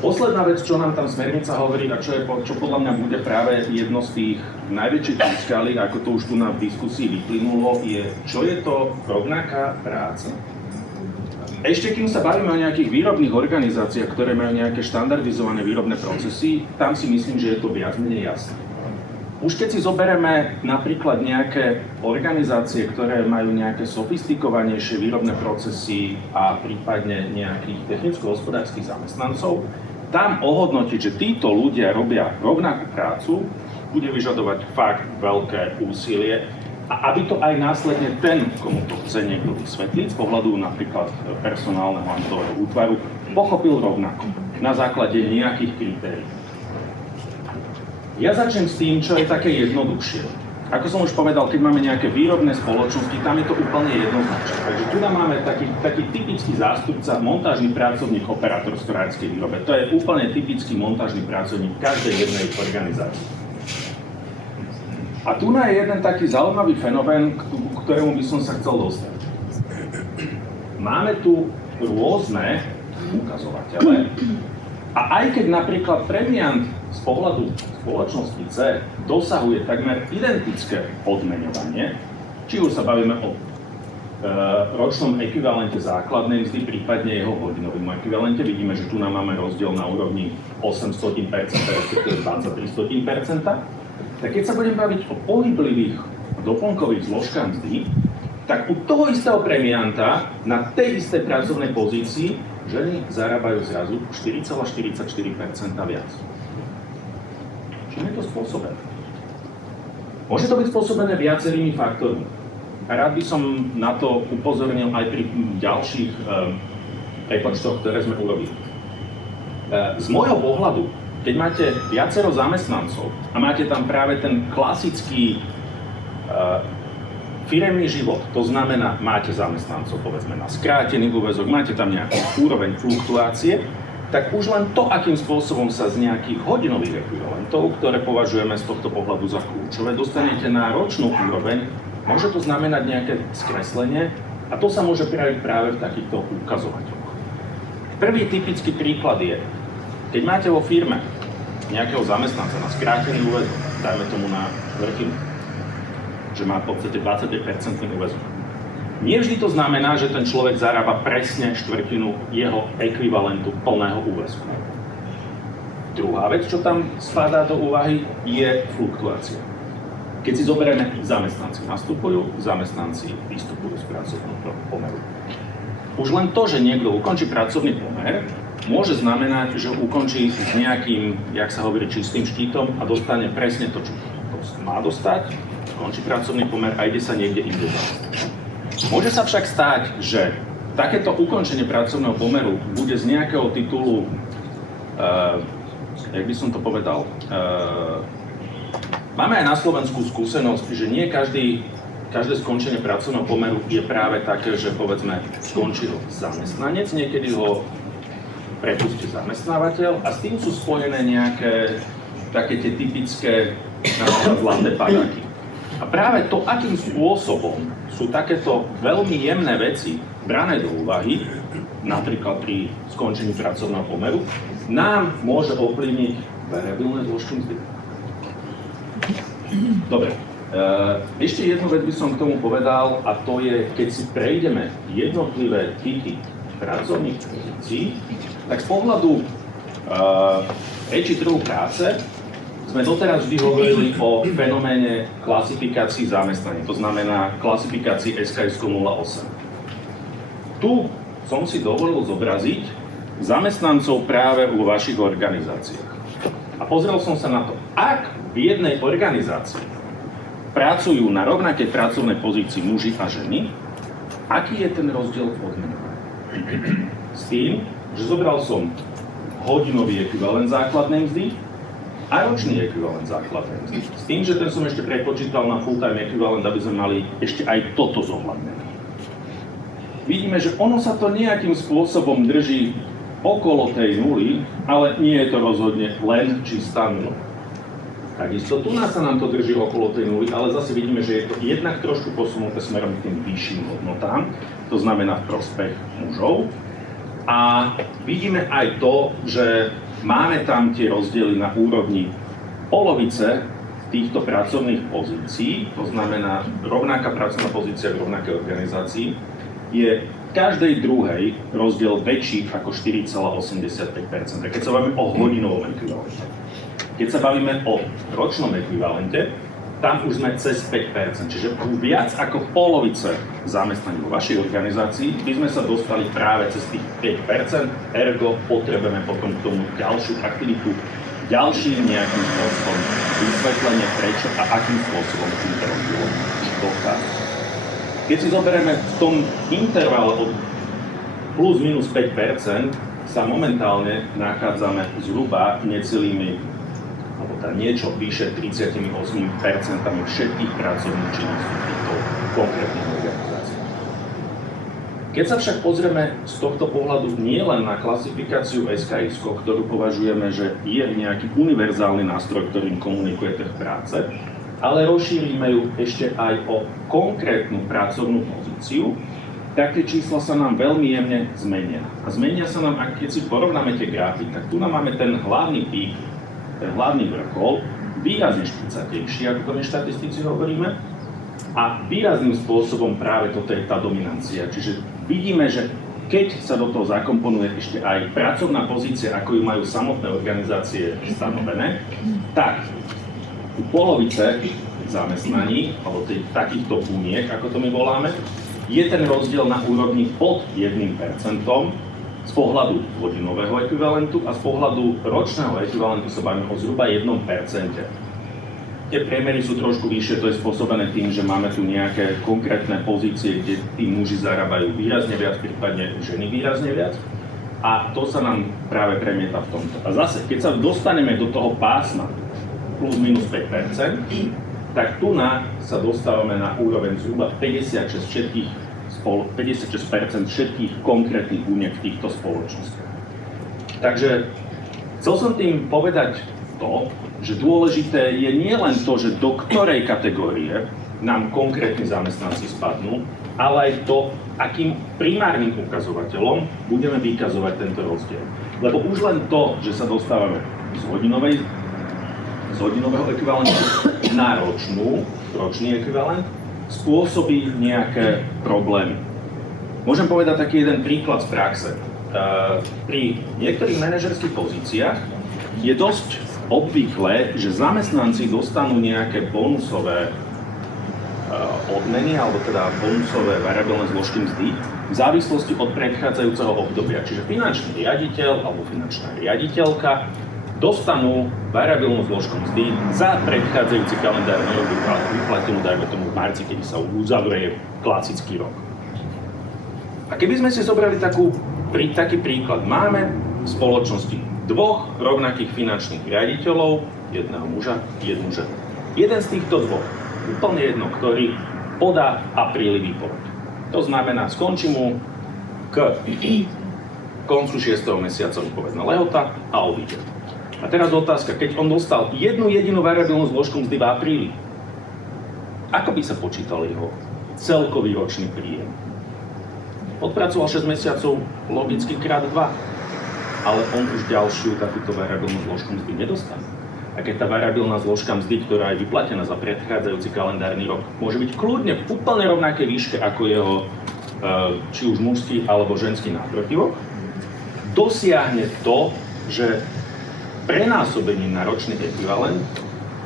Posledná vec, čo nám tam smernica hovorí a čo podľa mňa bude práve jedno z tých najväčších úskalí, ako to už tu na diskusii vyplynulo, je, čo je to rovnaká práca. Ešte kým sa bavíme o nejakých výrobných organizáciách, ktoré majú nejaké štandardizované výrobné procesy, tam si myslím, že je to viac menej jasné. Už keď si zoberieme napríklad nejaké organizácie, ktoré majú nejaké sofistikovanejšie výrobné procesy a prípadne nejakých technicko-hospodárskych zamestnancov, tam ohodnotiť, že títo ľudia robia rovnakú prácu, bude vyžadovať fakt veľké úsilie, a aby to aj následne ten, komu to chce niekto vysvetliť, z pohľadu napríklad personálneho antového útvaru, pochopil rovnako, na základe nejakých kritérií. Ja začnem s tým, čo je také jednoduchšie. Ako som už povedal, keď máme nejaké výrobné spoločnosti, tam je to úplne jednoznačné. Takže tu máme taký typický zástupca, montážny pracovník, operátor v strojárskej výrobe. To je úplne typický montážny pracovník každej jednej organizácie. A tu je jeden taký zaujímavý fenomén, k ktorému by som sa chcel dostať. Máme tu rôzne ukazovatele a aj keď napríklad premiant z pohľadu spoločnosti C dosahuje takmer identické odmeňovanie, či už sa bavíme o ročnom ekvivalente základnej mzdy, prípadne jeho hodinovom ekvivalente, vidíme, že tu nám máme rozdiel na úrovni 0,08%, respektíve 0,23%, tak keď sa budem baviť o pohyblivých doplnkových zložkách mzdy, tak u toho istého premianta na tej istej pracovnej pozícii ženy zarábajú zrazu 4,44% viac. Čím je to spôsobené? Môže to byť spôsobené viacerými faktormi. A rád by som na to upozornil aj pri ďalších prepočtoch, ktoré sme urobili. Z môjho pohľadu, keď máte viacero zamestnancov a máte tam práve ten klasický firemný život, to znamená, máte zamestnancov povedzme na skrátený úväzok, máte tam nejakú úroveň fluktuácie, tak už len to, akým spôsobom sa z nejakých hodinových ekvivalentov, ktoré považujeme z tohto pohľadu za kľúčové, dostanete na ročnú úroveň, môže to znamenať nejaké skreslenie a to sa môže prejaviť práve v takýchto ukazovateľoch. Prvý typický príklad je, keď máte vo firme nejakého zamestnanca na skrátený úväzok, dajme tomu na štvrtinu, že má v podstate 25% úväzok. Nie vždy to znamená, že ten človek zarába presne štvrtinu jeho ekvivalentu plného úväzku. Druhá vec, čo tam spadá do úvahy, je fluktuácia. Keď si zoberieme, zamestnanci nastupujú, zamestnanci vystupujú z pracovného pomeru. Už len to, že niekto ukončí pracovný pomer, môže znamenať, že ukončí s nejakým, jak sa hovorí, čistým štítom a dostane presne to, čo má dostať, skončí pracovný pomer a ide sa niekde inde zamestnať. Môže sa však stať, že takéto ukončenie pracovného pomeru bude z nejakého titulu, jak by som to povedal, máme aj na Slovensku skúsenosť, že nie každé skončenie pracovného pomeru je práve také, že povedzme skončil zamestnanec, niekedy ho prepustí zamestnávateľ a s tým sú spojené nejaké také tie typické napríklad zlaté padáky. A práve to, akým spôsobom sú takéto veľmi jemné veci brané do úvahy, napríklad pri skončení pracovného pomeru, nám môže ovplyvniť variabilné zložky mzdy. Dobre, ešte jednu vec by som k tomu povedal a to je, keď si prejdeme jednotlivé typy pracovných pozícií, tak z pohľadu reči trhu práce sme doteraz vždy hovorili o fenoméne klasifikácií zamestnaní, to znamená klasifikácii SKS 08. Tu som si dovolil zobraziť zamestnancov práve vo vašich organizáciách. A pozrel som sa na to, ak v jednej organizácii pracujú na rovnakej pracovnej pozícii muži a ženy, aký je ten rozdiel v odmenovaní? S tým, že zobral som hodinový ekvivalent základnej mzdy a ročný ekvivalent základnej mzdy. S tým, že ten som ešte prepočítal na full-time ekvivalent, aby sme mali ešte aj toto zohľadnené. Vidíme, že ono sa to nejakým spôsobom drží okolo tej nuly, ale nie je to rozhodne len čistá nula. Takisto tu nás sa nám to drží okolo tej nuly, ale zase vidíme, že je to jednak trošku posunuté smerom k tým vyšším hodnotám, to znamená v prospech mužov. A vidíme aj to, že máme tam tie rozdiely na úrovni polovice týchto pracovných pozícií, to znamená rovnaká pracovná pozícia v rovnakej organizácii, je v každej druhej rozdiel väčší ako 4,85%. Keď sa bavíme o hodinovom ekvivalente. Keď sa bavíme o ročnom ekvivalente, tam už sme cez 5%, čiže viac ako polovice zamestnaní vo vašej organizácii by sme sa dostali práve cez tých 5%, ergo potrebujeme potom k tomu ďalšiu aktivitu, ďalším nejakým spôsobom vysvetlenie prečo a akým spôsobom týmto rozdielom dochádza. Keď si zoberieme v tom intervale od plus minus 5%, sa momentálne nachádzame zhruba necelými alebo teda niečo vyše 38% všetkých pracovných činností týchto konkrétnych organizácií. Keď sa však pozrieme z tohto pohľadu nielen na klasifikáciu SKX, ktorú považujeme, že je nejaký univerzálny nástroj, ktorým komunikuje trh práce, ale rozšírime ju ešte aj o konkrétnu pracovnú pozíciu, tak tie čísla sa nám veľmi jemne zmenia. A zmenia sa nám, keď si porovnáme tie grafy, tak tu nám máme ten hlavný pík, ten hlavný vrchol, výrazne špicatejší, ako to my štatistici hovoríme, a výrazným spôsobom práve toto je tá dominancia. Čiže vidíme, že keď sa do toho zakomponuje ešte aj pracovná pozícia, ako ju majú samotné organizácie stanovené, tak u polovice zamestnaní, alebo takýchto buniek, ako to my voláme, je ten rozdiel na úrovni pod 1%, z pohľadu hodinového ekvivalentu a z pohľadu ročného ekvivalentu sa bavíme o zhruba 1%. Tie priemery sú trošku vyššie, to je spôsobené tým, že máme tu nejaké konkrétne pozície, kde tí muži zarábajú výrazne viac, prípadne ženy výrazne viac. A to sa nám práve premieta v tomto. A zase, keď sa dostaneme do toho pásma plus minus 5%, tak tu sa dostávame na úroveň zhruba 56% všetkých konkrétnych buniek v týchto spoločnostiach. Takže chcel som tým povedať to, že dôležité je nielen to, že do ktorej kategórie nám konkrétni zamestnanci spadnú, ale aj to, akým primárnym ukazovateľom budeme vykazovať tento rozdiel. Lebo už len to, že sa dostávame z hodinového ekvivalentu na ročný ekvivalent, spôsobí nejaké problémy. Môžem povedať taký jeden príklad z praxe. Pri niektorých manažerských pozíciách je dosť obvyklé, že zamestnanci dostanú nejaké bonusové odmeny, alebo teda bonusové variabilné zložky mzdy v závislosti od predchádzajúceho obdobia. Čiže finančný riaditeľ alebo finančná riaditeľka dostanú variabilnú zložku mzdy za predchádzajúci kalendárny rok vyplatenú, dajme tomu v marci, kedy sa uzavrie klasický rok. A keby sme si zobrali taký príklad, máme v spoločnosti dvoch rovnakých finančných riaditeľov, jedného muža, jednu ženu. Jeden z týchto dvoch, úplne jedno, ktorý podá apríli výpoveď. To znamená, skončí mu k koncu 6. mesiaca výpovedná lehota a odíde. A teraz otázka, keď on dostal jednu jedinú variabilnú zložku mzdy v apríli, ako by sa počítal jeho celkový ročný príjem? Odpracoval 6 mesiacov logicky krát 2, ale on už ďalšiu takúto variabilnú zložku mzdy nedostane. A keď tá variabilná zložka mzdy, ktorá je vyplatená za predchádzajúci kalendárny rok, môže byť kľudne v úplne rovnakej výške ako jeho či už mužský alebo ženský náprotivok, dosiahne to, že prenásobením na ročný ekvivalent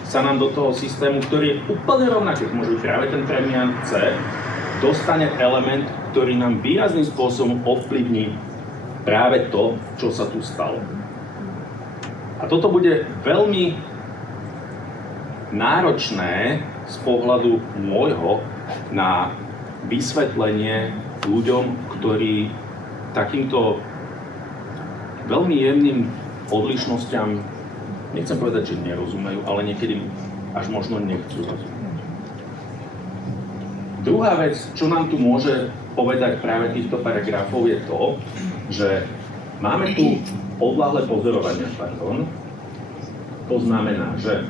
sa nám do toho systému, ktorý je úplne rovnaký, môže byť práve ten premián C, dostane element, ktorý nám výrazným spôsobom ovplyvní práve to, čo sa tu stalo. A toto bude veľmi náročné z pohľadu môjho na vysvetlenie ľuďom, ktorí takýmto veľmi jemným odlišnosťam, nechcem povedať, že nerozumejú, ale niekedy až možno nechcú rozumieť. Druhá vec, čo nám tu môže povedať práve týchto paragrafov, je to, že máme tu odľahlé pozorovania, To znamená, že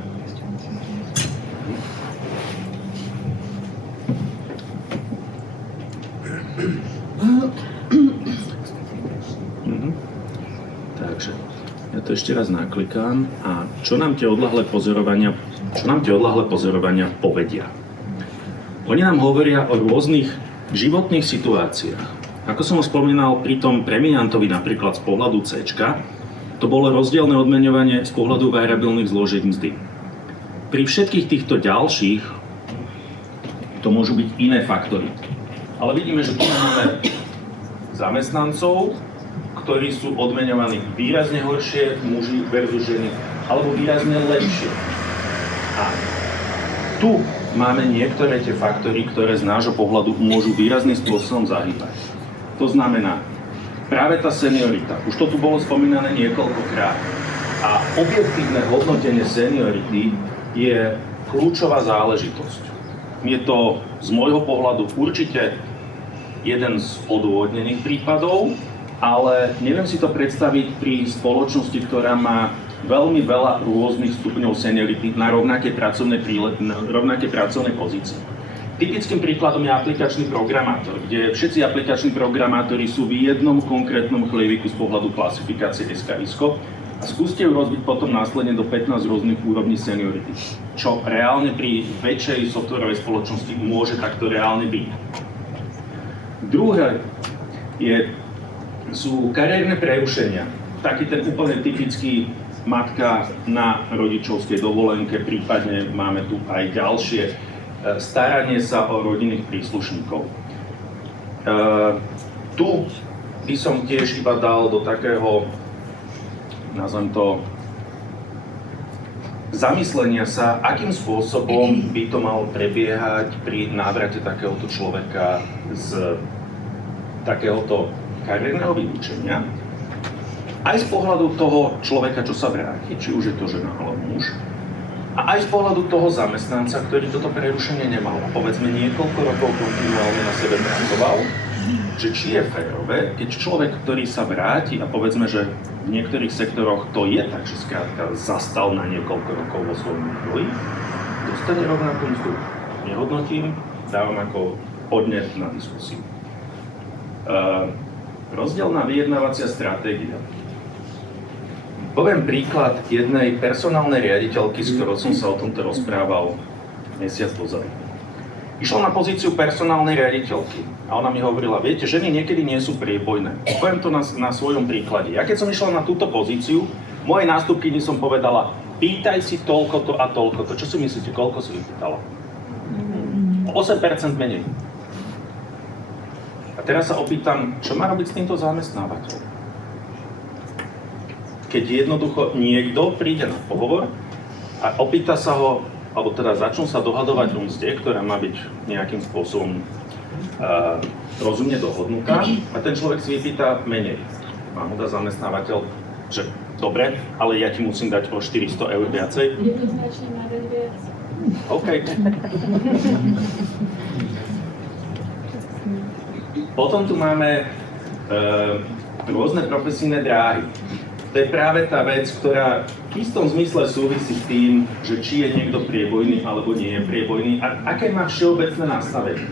to ešte raz naklikám. A čo nám tie odľahlé pozorovania povedia? Oni nám hovoria o rôznych životných situáciách. Ako som ho spomínal pri tom premiantovi napríklad z pohľadu C, to bolo rozdielne odmeňovanie z pohľadu variabilných zložiek mzdy. Pri všetkých týchto ďalších to môžu byť iné faktory. Ale vidíme, že tu máme zamestnancov, ktorí sú odmeňovaní výrazne horšie, muži versus ženy, alebo výrazne lepšie. A tu máme niektoré tie faktory, ktoré z nášho pohľadu môžu výrazným spôsobom zahýbať. To znamená, práve tá seniorita, už to tu bolo spomínané niekoľkokrát, a objektívne hodnotenie seniority je kľúčová záležitosť. Je to z môjho pohľadu určite jeden z odôvodnených prípadov, ale neviem si to predstaviť pri spoločnosti, ktorá má veľmi veľa rôznych stupňov seniority na rovnaké pracovné pozície. Typickým príkladom je aplikačný programátor, kde všetci aplikační programátori sú v jednom konkrétnom chlieviku z pohľadu klasifikácie SKISko a skúste ju rozbiť potom následne do 15 rôznych úrovní seniority, čo reálne pri väčšej softwarovej spoločnosti môže takto reálne byť. Druhé sú kariérne prerušenia. Taký ten úplne typický matka na rodičovskej dovolenke, prípadne máme tu aj ďalšie, staranie sa o rodinných príslušníkov. Tu by som tiež iba dal do takého, nazvem to, zamyslenia sa, akým spôsobom by to malo prebiehať pri návrate takéhoto človeka z takéhoto kariérneho vyučenia. Aj z pohľadu toho človeka, čo sa vráti, či už je to žena alebo muž, a aj z pohľadu toho zamestnanca, ktorý toto prerušenie nemal, povedzme niekoľko rokov kontinuálne na sebe pracoval, že či je férové, keď človek, ktorý sa vráti a povedzme, že v niektorých sektoroch to je tak, že skrátka zastal na niekoľko rokov vo svojom vývoji, dostane rovnakú mzdu. Nehodnotím, dávam ako podnet na diskusiu. Rozdielna vyjednávacia stratégia. Poviem príklad jednej personálnej riaditeľky, s ktorou som sa o tomto rozprával mesiac dozadu. Išla na pozíciu personálnej riaditeľky a ona mi hovorila, viete, ženy niekedy nie sú priebojné. Poviem to na svojom príklade. Ja keď som išla na túto pozíciu, mojej nástupkyni som povedala, pýtaj si toľko to a toľko to. Čo si myslíte, koľko si vypýtala? 8% menej. A teraz sa opýtam, čo má robiť s týmto zamestnávateľom? Keď jednoducho niekto príde na pohovor a opýta sa ho, alebo teda začnú sa dohadovať o mzde, ktorá má byť nejakým spôsobom rozumne dohodnutá, a ten človek si vypýta menej. Má mu dá zamestnávateľ, že dobre, ale ja ti musím dať o 400 eur viacej. Jednoznačne má dať viac. OK. Potom tu máme rôzne profesijné dráhy. To je práve tá vec, ktorá v istom zmysle súvisí s tým, že či je niekto priebojný alebo nie je priebojný a aké má všeobecné nastavenie.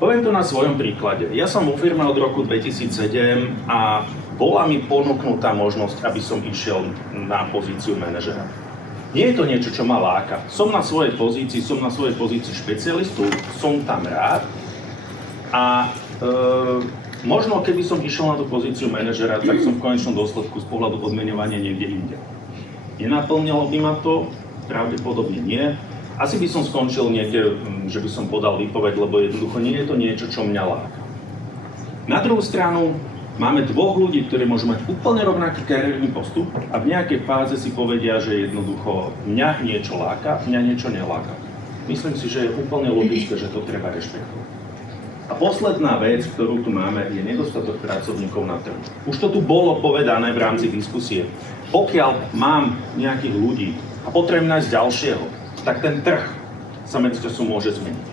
Poviem to na svojom príklade. Ja som vo firme od roku 2007 a bola mi ponúknutá možnosť, aby som išiel na pozíciu manažera. Nie je to niečo, čo ma láka. Som na svojej pozícii špecialistu, som tam rád a možno keby som išiel na tú pozíciu manažera, tak som v konečnom dôsledku z pohľadu odmeňovania niekde inde. Nenaplnilo by ma to? Pravdepodobne nie. Asi by som skončil niekde, že by som podal výpoveď, lebo jednoducho nie je to niečo, čo mňa láka. Na druhú stranu máme dvoch ľudí, ktorí môžu mať úplne rovnaký kariérny postup a v nejakej fáze si povedia, že jednoducho mňa niečo láka, mňa niečo neláka. Myslím si, že je úplne logické, že to treba rešpektovať. A posledná vec, ktorú tu máme, je nedostatok pracovníkov na trhu. Už to tu bolo povedané v rámci diskusie. Pokiaľ mám nejakých ľudí a potrebujem nájsť ďalšieho, tak ten trh sa medzičasom môže zmeniť.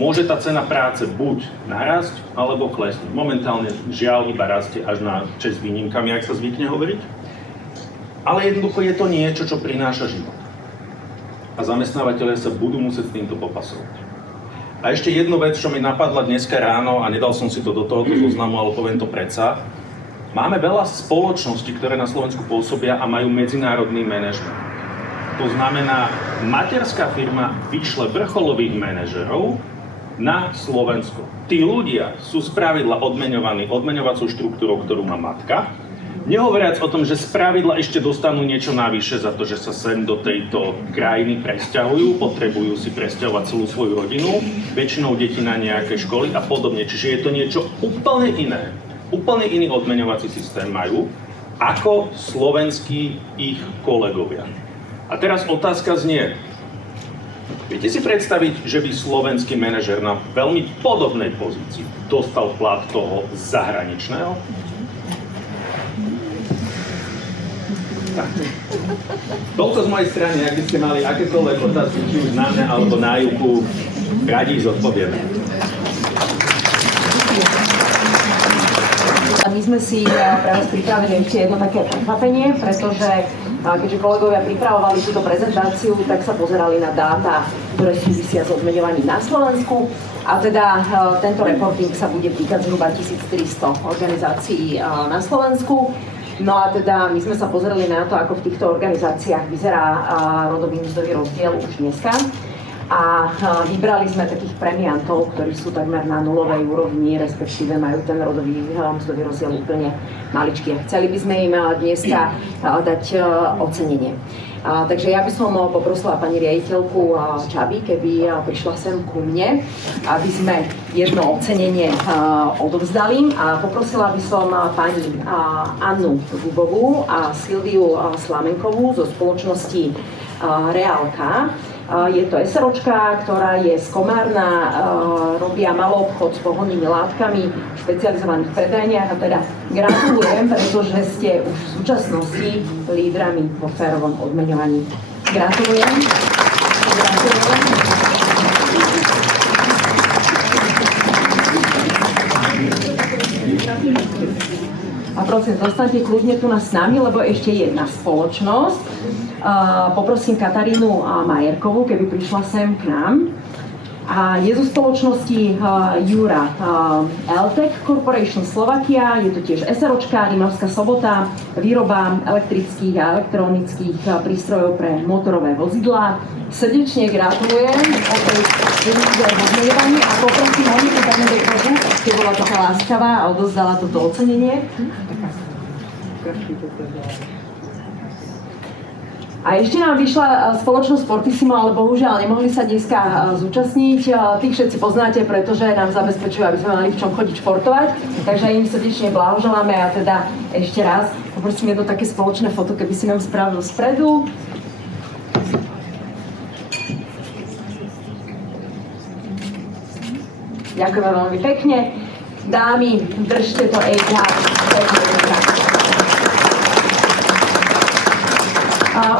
Môže tá cena práce buď narásť, alebo klesnúť. Momentálne žiaľ iba rastie až na česť výnimkami, ak sa zvykne hovoriť. Ale jednoducho je to niečo, čo prináša život. A zamestnávateľe sa budú musieť s týmto popasovať. A ešte jednu vec, čo mi napadla dneska ráno, a nedal som si to do tohoto zoznamu, ale poviem to predsa. Máme veľa spoločností, ktoré na Slovensku pôsobia a majú medzinárodný manažment. To znamená, materská firma vyšle vrcholových manažerov na Slovensko. Tí ľudia sú spravidla odmeňovaní odmeňovacou štruktúrou, ktorú má matka. Nehovoriac o tom, že spravidla ešte dostanú niečo navyše za to, že sa sem do tejto krajiny presťahujú, potrebujú si presťahovať celú svoju rodinu, väčšinou deti na nejaké školy a podobne. Čiže je to niečo úplne iné. Úplne iný odmeňovací systém majú ako slovenskí ich kolegovia. A teraz otázka znie, viete si predstaviť, že by slovenský manažer na veľmi podobnej pozícii dostal plat toho zahraničného? Tak. Toľko z mojej strany, ak by ste mali akékoľvek otázky, či už na mňa alebo na Júku, radi ich zodpovieme. A my sme si pre vás pripravili ešte jedno také prekvapenie, pretože keďže kolegovia pripravovali túto prezentáciu, tak sa pozerali na dáta, ktoré súvisia s odmeňovaním na Slovensku. A teda tento reporting sa bude týkať zhruba 1300 organizácií na Slovensku. No a teda my sme sa pozerali na to, ako v týchto organizáciách vyzerá rodový mzdový rozdiel už dneska. A vybrali sme takých premiantov, ktorí sú takmer na nulovej úrovni, respektíve majú ten rodový mzdový rozdiel úplne maličký. Chceli by sme im dneska dať ocenenie. Takže ja by som poprosila pani riaditeľku Čaby, keby prišla sem ku mne, aby sme jedno ocenenie odovzdali. A poprosila by som pani Annu Gubovú a Silviu Slamenkovú zo spoločnosti Reálka. Je to SROčka, ktorá je z Komárna, robia maloobchod s pohonnými látkami v špecializovaných predajniach a teda gratulujem, pretože ste už v súčasnosti lídrami vo férovom odmeňovaní. Gratulujem. A prosím, zostaňte kľudne tu s nami, lebo ešte jedna spoločnosť. Poprosím Katarínu Majerkovú, keby prišla sem k nám. A je zo spoločnosti Jura Eltec Corporation Slovakia, je to tiež SROčka, Rimavská Sobota, výroba elektrických a elektronických prístrojov pre motorové vozidlá. Srdečne gratulujem o tej odmeňovaní a poprosím Moniku Danedekovú, keď bola taká láskavá a odozdala toto ocenenie. A ešte nám vyšla spoločnosť Fortissimo, ale bohužiaľ nemohli sa dneska zúčastniť. Tých všetci poznáte, pretože nám zabezpečujú, aby sme mali v čom chodiť športovať. Takže im srdečne blahoželáme a teda ešte raz poprosím jedno také spoločné foto, keby si nám spravil spredu. Ďakujem veľmi pekne. Dámy, držte to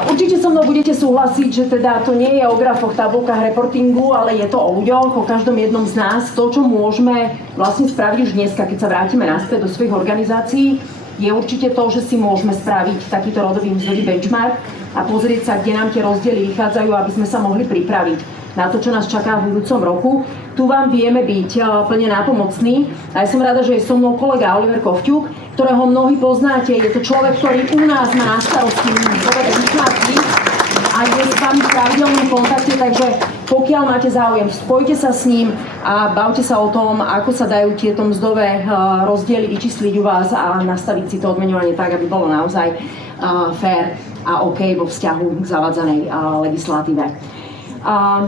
Určite so mnou budete súhlasiť, že teda to nie je o grafoch, tabulkách, reportingu, ale je to o ľuďoch, o každom jednom z nás. To, čo môžeme vlastne spraviť už dneska, keď sa vrátime naspäť do svojich organizácií, je určite to, že si môžeme spraviť takýto rodový mzdový benchmark a pozrieť sa, kde nám tie rozdiely vychádzajú, aby sme sa mohli pripraviť na to, čo nás čaká v budúcom roku. Tu vám vieme byť plne nápomocní. A ja som rada, že je so mnou kolega Oliver Kovťuk, ktorého mnohí poznáte. Je to človek, ktorý u nás má na starosti výsledky a je s vami v pravidelnom kontakte, takže pokiaľ máte záujem, spojte sa s ním a bavte sa o tom, ako sa dajú tieto mzdové rozdiely vyčísliť u vás a nastaviť si to odmeňovanie tak, aby bolo naozaj fair a OK vo vzťahu k zavádzanej legislatíve.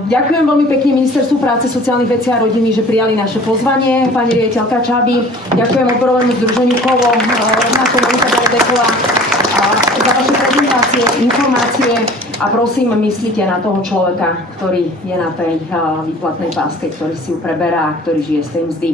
Ďakujem veľmi pekne Ministerstvu práce, sociálnych vecí a rodiny, že prijali naše pozvanie. Pani riaditeľka Čaby, ďakujem odborovému združeniu KOVO, rovnako Monika Danedeková za vaše prezentácie, informácie a prosím, myslíte na toho človeka, ktorý je na tej výplatnej páske, ktorý si ju preberá, ktorý žije z tej mzdy.